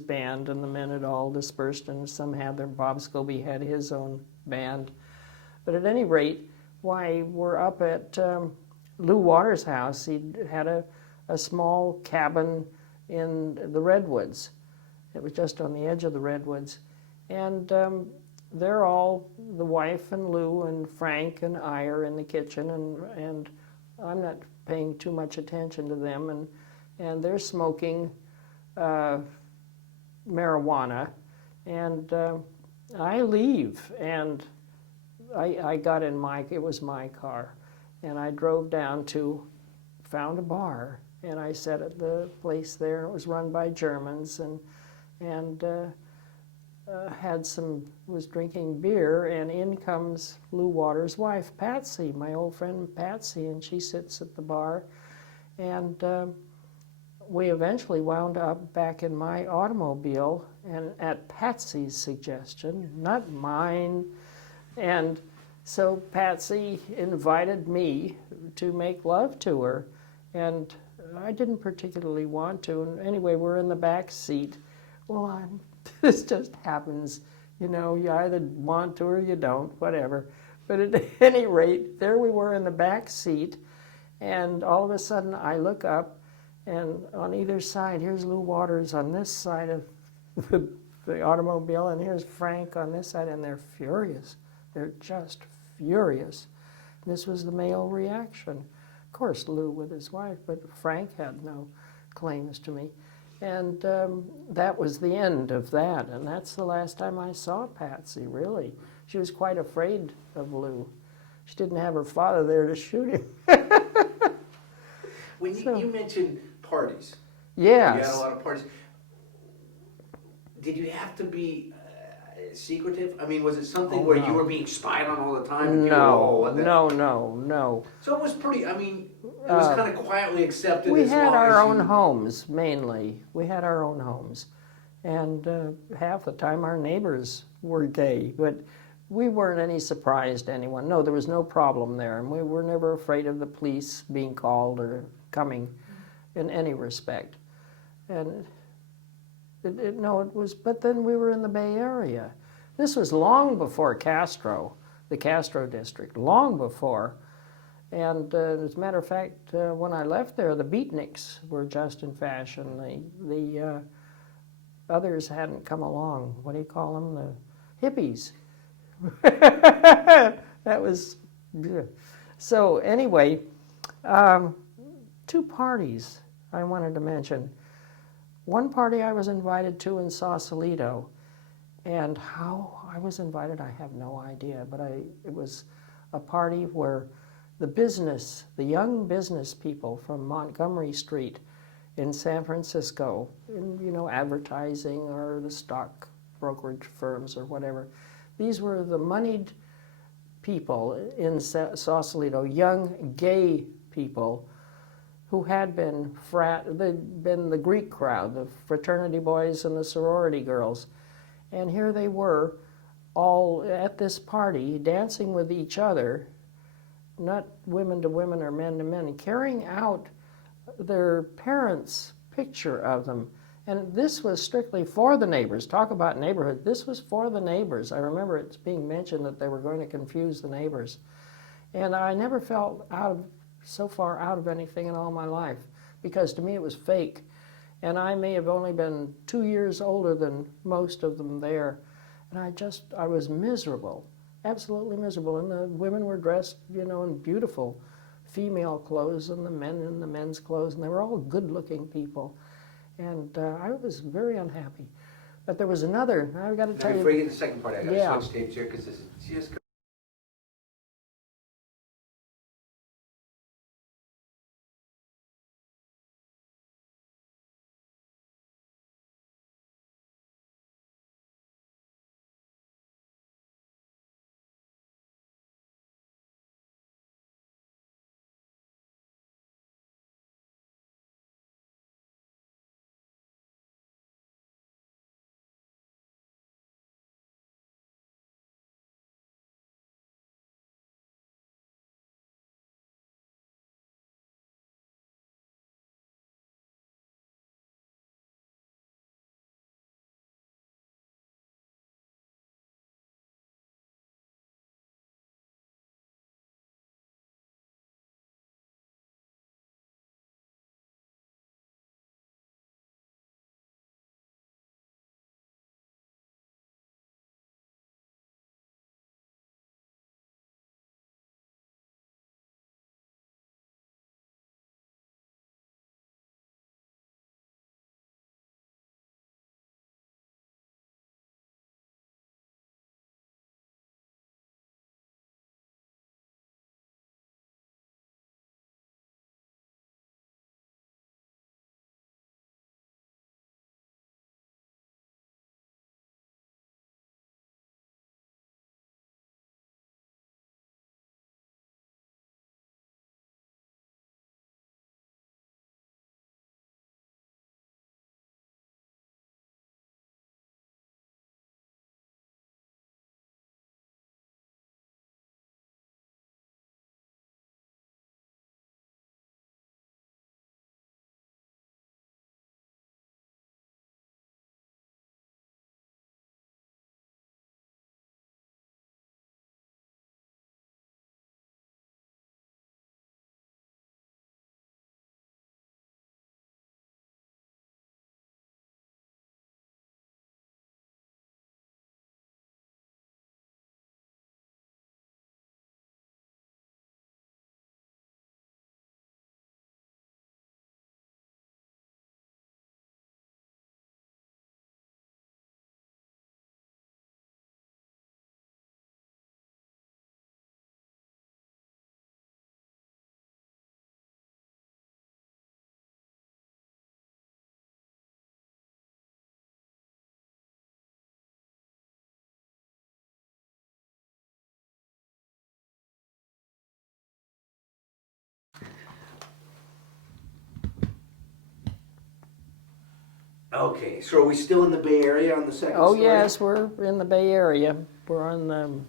band, and the men had all dispersed, and some had their... Bob Scobie had his own band. But at any rate, why, we're up at Lou Waters' house. He had a small cabin in the Redwoods. It was just on the edge of the Redwoods. And they're all, the wife and Lou and Frank and I are in the kitchen, and I'm not paying too much attention to them, and they're smoking marijuana, and I leave, and I got in it was my car, and I drove down found a bar, and I sat at the place there. It was run by Germans, and was drinking beer, and in comes Lou Waters' wife, Patsy, my old friend Patsy, and she sits at the bar, and we eventually wound up back in my automobile, and at Patsy's suggestion, not mine. And so Patsy invited me to make love to her, and I didn't particularly want to. And anyway, we're in the back seat. Well, this just happens, you know, you either want to or you don't, whatever. But at any rate, there we were in the back seat, and all of a sudden I look up, and on either side, here's Lou Waters on this side of the automobile, and here's Frank on this side, and they're furious. They're just furious. This was the male reaction. Of course, Lou with his wife, but Frank had no claims to me. And that was the end of that, and that's the last time I saw Patsy, really. She was quite afraid of Lou. She didn't have her father there to shoot him. When you mentioned parties, yes. you had a lot of parties. Did you have to be, secretive? I mean, was it something Oh, where no. you were being spied on all the time? And people, oh, what the-" No. So it was pretty, I mean, it was kind of quietly accepted We as had long our as own you... homes, mainly. We had our own homes. And half the time our neighbors were gay, but we weren't any surprise to anyone. No, there was no problem there, and we were never afraid of the police being called or coming in any respect. And it was, but then we were in the Bay Area. This was long before Castro, the Castro district, long before. And as a matter of fact, when I left there, the beatniks were just in fashion. The others hadn't come along. What do you call them? The hippies. That was, yeah. So anyway, two parties I wanted to mention. One party I was invited to in Sausalito, and how I was invited, I have no idea, but it was a party where the young business people from Montgomery Street in San Francisco, in, advertising or the stock brokerage firms or whatever, these were the moneyed people in Sausalito, young gay people who had been they'd been the Greek crowd, the fraternity boys and the sorority girls. And here they were, all at this party, dancing with each other, not women to women or men to men, carrying out their parents' picture of them. And this was strictly for the neighbors. Talk about neighborhood. This was for the neighbors. I remember it's being mentioned that they were going to confuse the neighbors. And I never felt so far out of anything in all my life, because to me it was fake. And I may have only been 2 years older than most of them there. And I was miserable, absolutely miserable. And the women were dressed, in beautiful female clothes, and the men in the men's clothes, and they were all good-looking people. And I was very unhappy. But there was another, I've got to tell you. Before you get the second part, I got to Yeah. switch tapes here, because this is just Okay, so are we still in the Bay Area on the second Oh, story? yes, we're in the Bay Area. We're on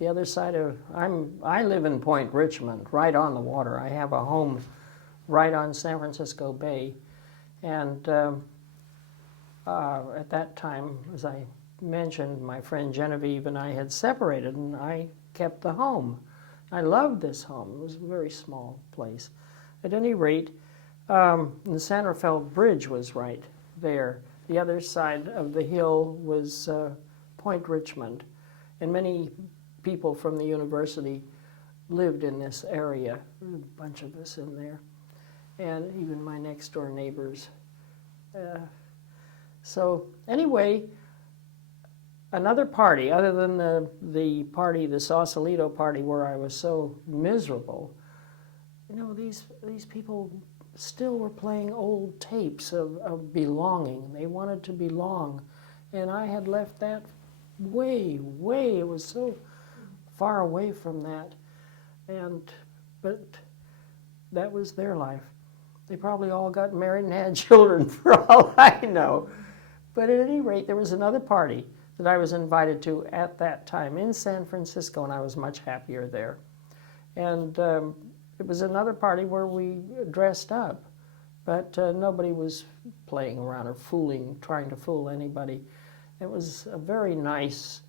the other side of, I live in Point Richmond, right on the water. I have a home right on San Francisco Bay. And at that time, as I mentioned, my friend Genevieve and I had separated, and I kept the home. I loved this home. It was a very small place. At any rate, the San Rafael Bridge was right there. The other side of the hill was Point Richmond, and many people from the university lived in this area. There were a bunch of us in there, and even my next door neighbors. So anyway, another party, other than the party, the Sausalito party, where I was so miserable, you know, these people still were playing old tapes of belonging. They wanted to belong. And I had left that way, it was so far away from that. But that was their life. They probably all got married and had children for all I know. But at any rate, there was another party that I was invited to at that time in San Francisco, and I was much happier there. And it was another party where we dressed up, but nobody was playing around or trying to fool anybody. It was a very nice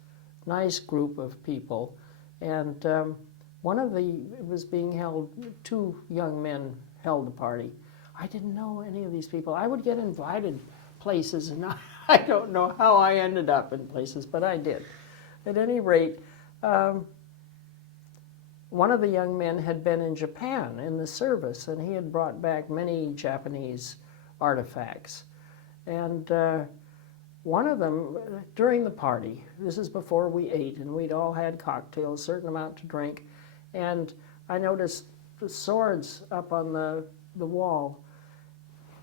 group of people. And it was being held, two young men held the party. I didn't know any of these people. I would get invited places, and I don't know how I ended up in places, but I did. At any rate, one of the young men had been in Japan in the service, and he had brought back many Japanese artifacts. And one of them, during the party, this is before we ate, and we'd all had cocktails, a certain amount to drink, and I noticed the swords up on the wall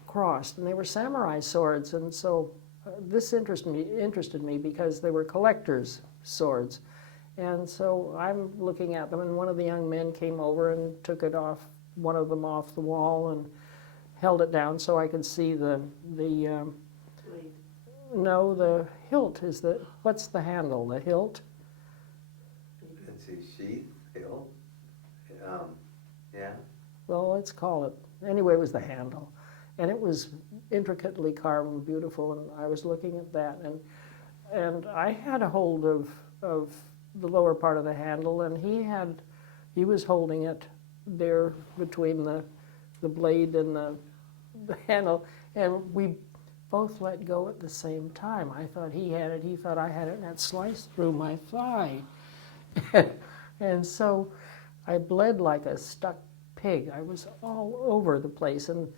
crossed, and they were samurai swords, and so this interested me because they were collector's swords. And so I'm looking at them, and one of the young men came over and took one of them off the wall and held it down so I could see the hilt is what's the handle? The hilt? It's a sheath, hilt. Yeah. Well, let's call it. Anyway, it was the handle. And it was intricately carved and beautiful, and I was looking at that. And I had a hold of the lower part of the handle, and he was holding it there between the blade and the handle, and we both let go at the same time. I thought he had it, he thought I had it, and it sliced through my thigh. And so I bled like a stuck pig. I was all over the place, and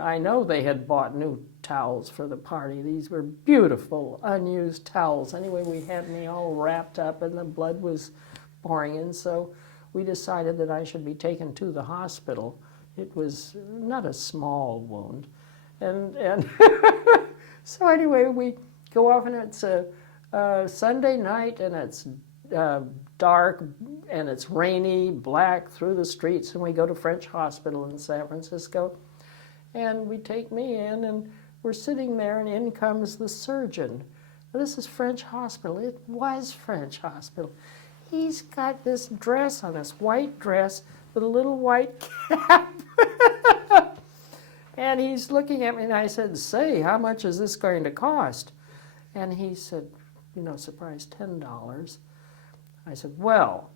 I know they had bought new towels for the party. These were beautiful, unused towels. Anyway, we had me all wrapped up, and the blood was pouring in, so we decided that I should be taken to the hospital. It was not a small wound. And so anyway, we go off, and it's a Sunday night, and it's dark, and it's rainy, black through the streets, and we go to French Hospital in San Francisco. And we take me in, and we're sitting there, and in comes the surgeon. Well, this is French Hospital. It was French Hospital. He's got this dress on, this white dress with a little white cap. And he's looking at me, and I said, "Say, how much is this going to cost?" And he said, surprise, $10. I said, "Well,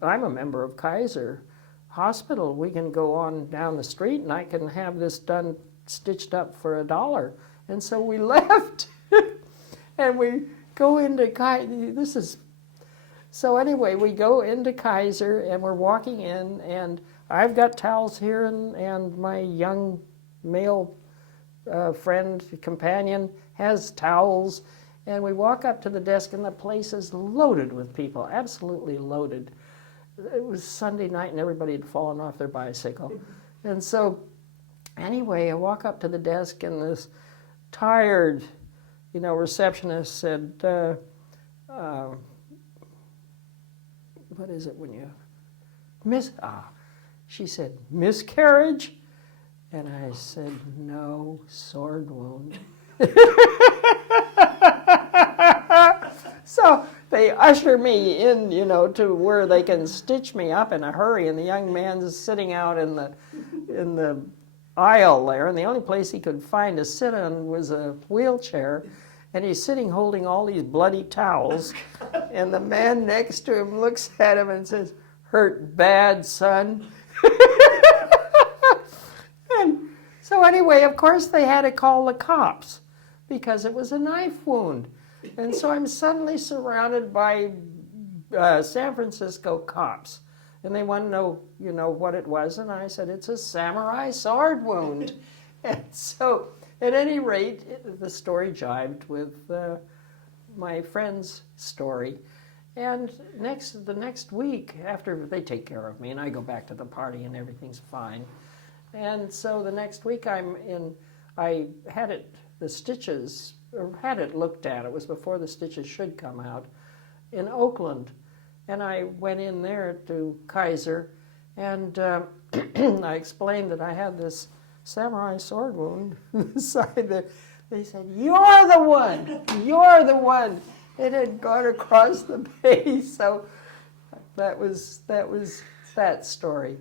I'm a member of Kaiser Hospital. We can go on down the street, and I can have this stitched up for $1. And so we left, and we go into Kaiser. So anyway, we go into Kaiser, and we're walking in, and I've got towels here, and my young male companion has towels, and we walk up to the desk, and the place is loaded with people, absolutely loaded. It was Sunday night, and everybody had fallen off their bicycle. And so, anyway, I walk up to the desk, and this tired, receptionist said, what is it when you she said, "Miscarriage?" And I said, no, sword wound. So they usher me in, to where they can stitch me up in a hurry, and the young man's sitting out in the aisle there, and the only place he could find to sit on was a wheelchair, and he's sitting holding all these bloody towels, and the man next to him looks at him and says, "Hurt bad, son." And so anyway, of course they had to call the cops because it was a knife wound. And so I'm suddenly surrounded by San Francisco cops. And they want to know, what it was. And I said, it's a samurai sword wound. And so at any rate, the story jibed with my friend's story. And the next week, after they take care of me, and I go back to the party and everything's fine. And so the next week I had the stitches, or had it looked at. It was before the stitches should come out, in Oakland. And I went in there to Kaiser, and I explained that I had this samurai sword wound on the side there. They said, "You're the one! You're the one!" It had gone across the base. So that was that story.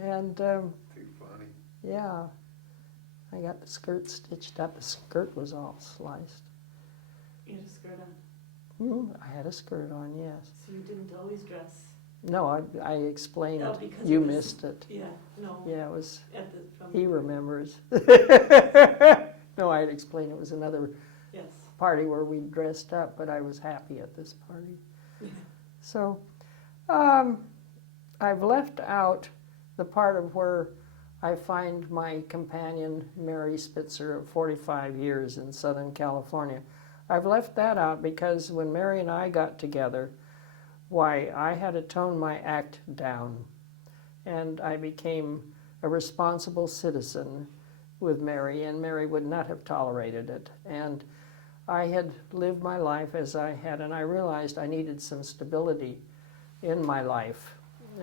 And Too funny. yeah, I got the skirt stitched up. The skirt was all sliced. You had a skirt on, I had a skirt on, yes. so you didn't always dress. No, I explained. Oh, because You it was- missed it. Yeah, no. Yeah, it was. From He remembers. No, I had explained it was another Yes. party where we dressed up, but I was happy at this party. Yeah. So, I've left out the part of where I find my companion, Mary Spitzer, of 45 years in Southern California. I've left that out because when Mary and I got together, why, I had to tone my act down. And I became a responsible citizen with Mary, and Mary would not have tolerated it. And I had lived my life as I had, and I realized I needed some stability in my life.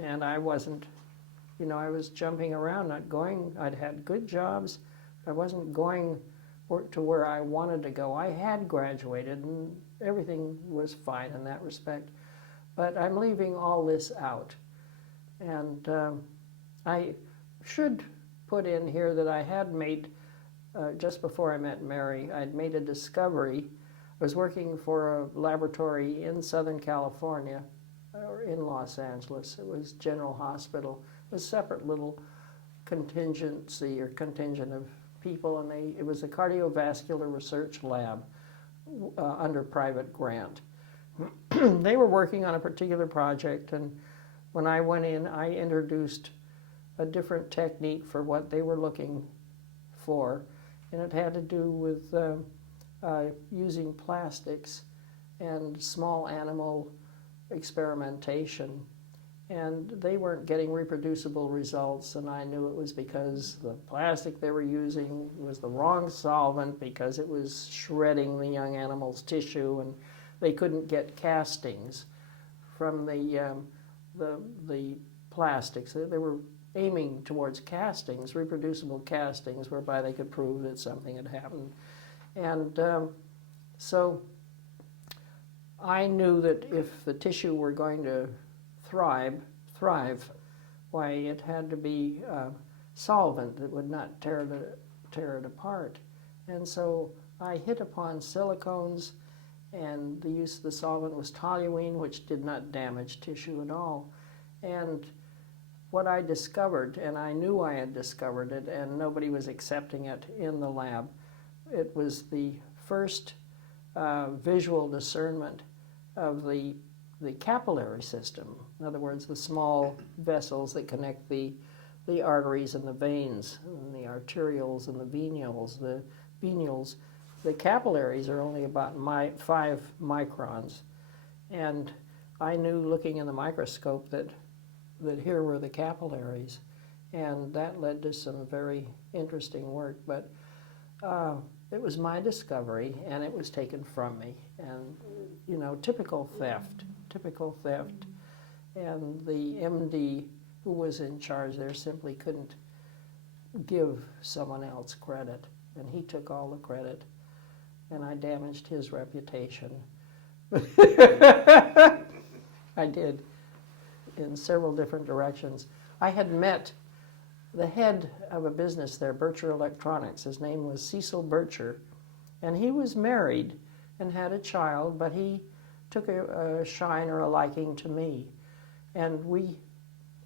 And I wasn't, I was jumping around, not going. I'd had good jobs. I wasn't going to where I wanted to go. I had graduated, and everything was fine in that respect. But I'm leaving all this out. And I should put in here that I had made, just before I met Mary, I'd made a discovery. I was working for a laboratory in Southern California, or in Los Angeles. It was General Hospital. It was a separate little contingency or contingent of people, and it was a cardiovascular research lab under private grant. They were working on a particular project, and when I went in, I introduced a different technique for what they were looking for, and it had to do with using plastics and small animal experimentation. And they weren't getting reproducible results, and I knew it was because the plastic they were using was the wrong solvent, because it was shredding the young animal's tissue, and they couldn't get castings from the plastics. They were aiming towards castings, reproducible castings, whereby they could prove that something had happened. And so I knew that if the tissue were going to thrive, why, it had to be solvent that would not tear it apart. And so I hit upon silicones, and the use of the solvent was toluene, which did not damage tissue at all. And what I discovered, and I knew I had discovered it, and nobody was accepting it in the lab, it was the first visual discernment of the capillary system. In other words, the small vessels that connect the arteries and the veins, and the arterioles and the venules. The capillaries are only about 5 microns. And I knew, looking in the microscope, that here were the capillaries. And that led to some very interesting work. But it was my discovery, and it was taken from me. And, typical theft. And the MD who was in charge there simply give someone else credit, and he took all the credit, and I damaged his reputation. I did, in several different directions. I had met the head of a business there, Bircher Electronics. His name was Cecil Bircher, and he was married and had a child, but he took a shine or a liking to me. And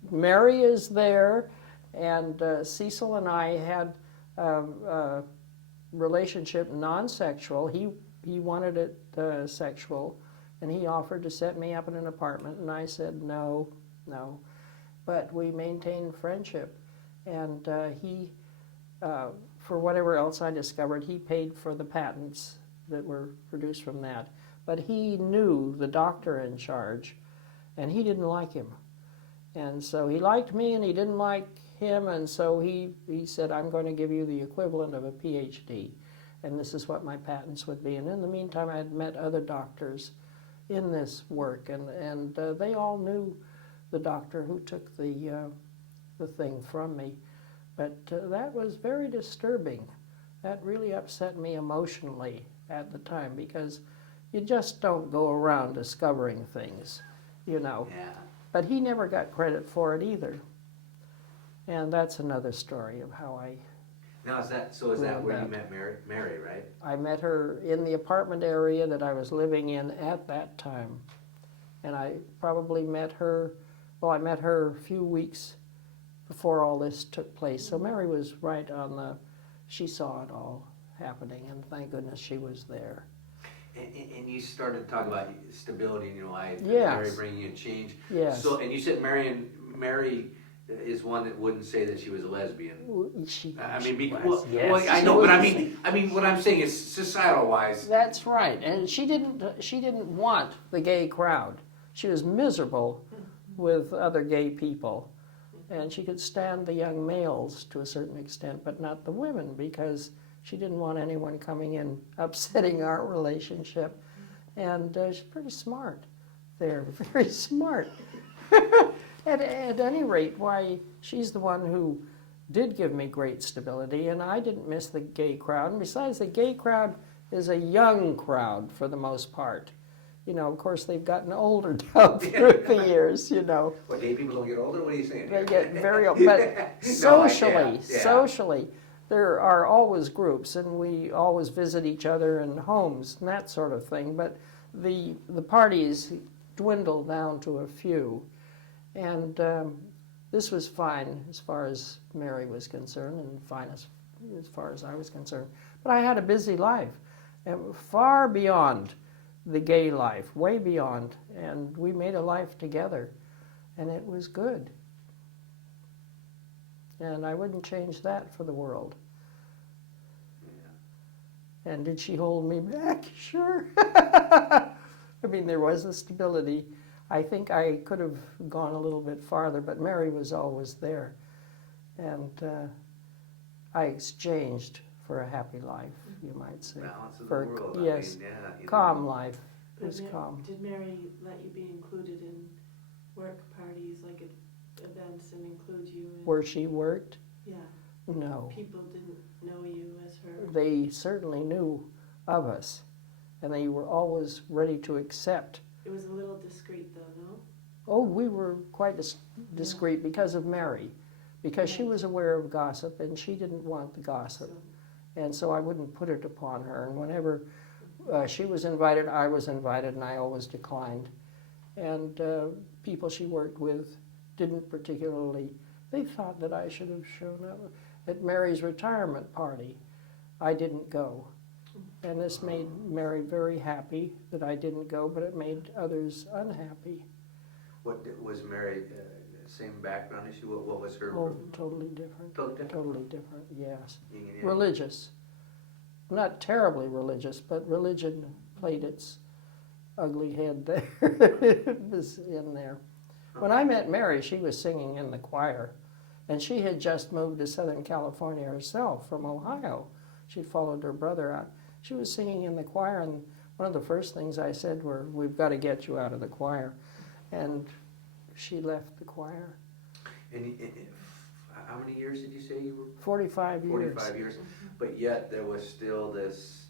Mary is there, and Cecil and I had a relationship non-sexual. He wanted it sexual, and he offered to set me up in an apartment, and I said no. But we maintained friendship, and for whatever else I discovered, he paid for the patents that were produced from that. But he knew the doctor in charge, and he didn't like him. And so he liked me, and he didn't like him, and so he said, I'm going to give you the equivalent of a PhD, and this is what my patents would be. And in the meantime, I had met other doctors in this work, and they all knew the doctor who took the thing from me. But that was very disturbing. That really upset me emotionally at the time, because you just don't go around discovering things, you know. Yeah. But he never got credit for it either. And that's another story of how I... Now, is that where you met Mary, right? I met her in the apartment area that I was living in at that time. And I probably met her, I met her a few weeks before all this took place. So Mary was right on she saw it all happening, and thank goodness she was there. And you started to talk about stability in your life, and Yes. Mary bringing a change. Yes. So, and you said Mary is one that wouldn't say that she was a lesbian. Yes, I know, but I mean, what I'm saying is societal-wise. That's right, and she didn't want the gay crowd. She was miserable with other gay people, and she could stand the young males to a certain extent, but not the women, because she didn't want anyone coming in upsetting our relationship. And she's pretty smart there, very smart. At any rate, why, she's the one who did give me great stability, and I didn't miss the gay crowd. And besides, the gay crowd is a young crowd for the most part. You know, of course, they've gotten older down through the years, you know. Well, gay people don't get older? What are you saying? They get very old, but socially, there are always groups, and we always visit each other in homes and that sort of thing. But the parties dwindle down to a few, and this was fine as far as Mary was concerned, and fine as far as I was concerned. But I had a busy life, and far beyond the gay life, way beyond, and we made a life together, and it was good. And I wouldn't change that for the world. Yeah. And did she hold me back? Sure. I mean, there was a stability. I think I could have gone a little bit farther, but Mary was always there. And I exchanged for a happy life, you might say. Balance of the for world. Yes, I mean, yeah, calm life. It was calm. Did Mary let you be included in work parties, like at events, and include you in... Where she worked? Yeah. No. People didn't know you as her... They certainly knew of us, and they were always ready to accept. It was a little discreet, though, no? Oh, we were quite discreet because of Mary, because she was aware of gossip, and she didn't want the gossip. And so I wouldn't put it upon her. And whenever she was invited, I was invited, and I always declined. And people she worked with didn't particularly, they thought that I should have shown up. At Mary's retirement party, I didn't go. And this made Mary very happy that I didn't go, but it made others unhappy. What was Mary, same background issue? What was her? Oh, totally different. Totally different? Totally different, yes. Yeah. Religious. Not terribly religious, but religion played its ugly head there. It was in there. When I met Mary, she was singing in the choir, and she had just moved to Southern California herself from Ohio. She'd followed her brother out. She was singing in the choir, and one of the first things I said were, "We've got to get you out of the choir." And she left the choir. And how many years did you say you were? 45 years. 45 years. But yet there was still this,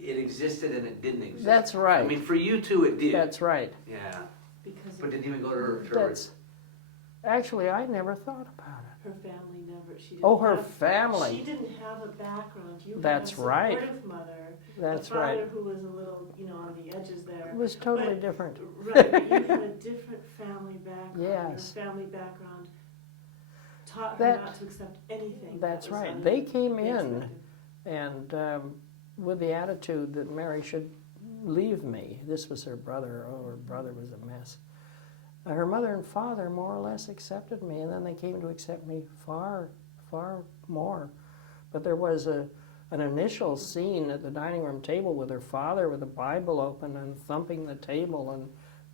it existed and it didn't exist. That's right. I mean, for you too, it did. That's right. Yeah. Because But didn't even go to her. That's, actually, I never thought about it. her family never, she didn't Oh, her have, family. she didn't have a background. You That's had a right. supportive mother. That's a father right. who was a little, on the edges there. It was totally But- different. Right, but you had a different family background. Yes. Your family background taught That- her not to accept anything. That's that was right. They came in unexpected. and with the attitude that Mary should leave me. This was her brother. Oh, her brother was a mess. Her mother and father more or less accepted me, and then they came to accept me far, far more. But there was an initial scene at the dining room table with her father with the Bible open and thumping the table and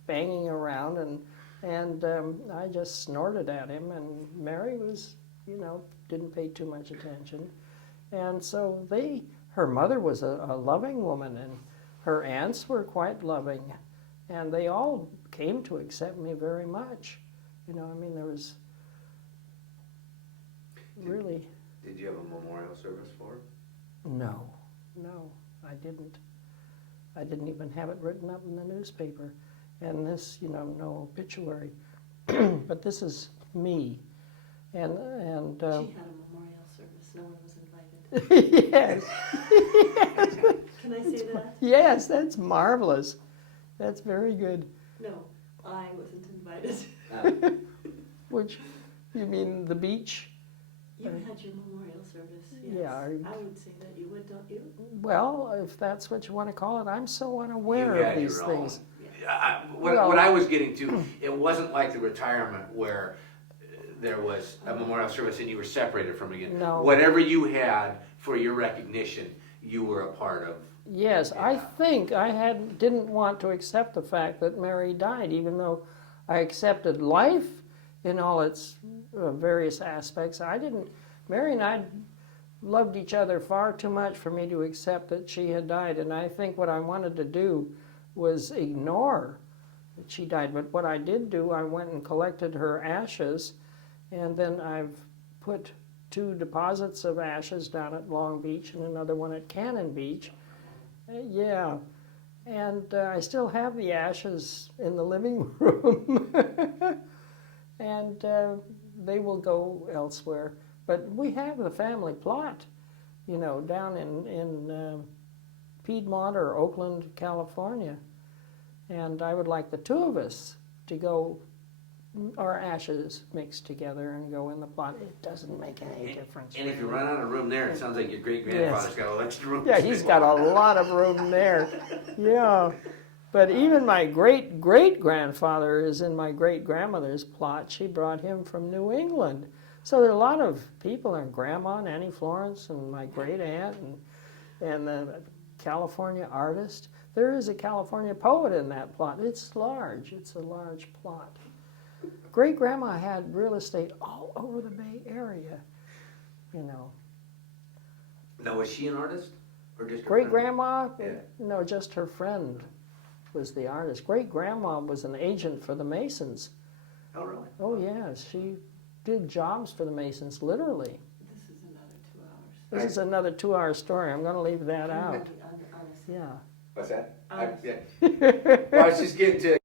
banging around, and I just snorted at him, and Mary was, didn't pay too much attention. And so her mother was a loving woman, and her aunts were quite loving, and they all came to accept me very much. There was really... Did you have a memorial service for her? No, I didn't. I didn't even have it written up in the newspaper. And this, no obituary. But this is me. And She had a memorial service. No one was invited. yes. Can I say that? Yes, that's marvelous. That's very good. No, I wasn't invited. Which, you mean the beach? You had your memorial service, yes. Yeah, I would say that you would, don't you? Well, if that's what you want to call it, I'm so unaware You of had these your own. things. What I was getting to, it wasn't like the retirement where there was a memorial service and you were separated from it again. No. Whatever you had for your recognition, you were a part of. Yes, I Yeah. think I didn't want to accept the fact that Mary died, even though I accepted life in all its various aspects. Mary and I loved each other far too much for me to accept that she had died, and I think what I wanted to do was ignore that she died. But what I did do, I went and collected her ashes, and then I've put 2 deposits of ashes down at Long Beach and another one at Cannon Beach. Yeah, and I still have the ashes in the living room, and they will go elsewhere. But we have the family plot, down in Piedmont or Oakland, California, and I would like the 2 of us to go, our ashes mixed together and go in the plot. It doesn't make any difference. And if you really. run out of room there, it sounds like your great-grandfather's got a lot of room. Yeah, he's got a lot of room there. Yeah. But even my great-great-grandfather is in my great-grandmother's plot. She brought him from New England. So there are a lot of people, and Grandma, Nanny Florence, and my great-aunt, and the California artist. There is a California poet in that plot. It's large. It's a large plot. Great-grandma had real estate all over the Bay Area, Now, was she an artist? Or just her Great-grandma, Yeah. no, just her friend was the artist. Great-grandma was an agent for the Masons. friend? Oh, really? Oh, yes, she did jobs for the Masons, literally. This is another 2 hours. This is another 2-hour story. I'm going to leave that out. Honestly. Yeah. What's that? Honestly. Yeah. Well, I was just getting to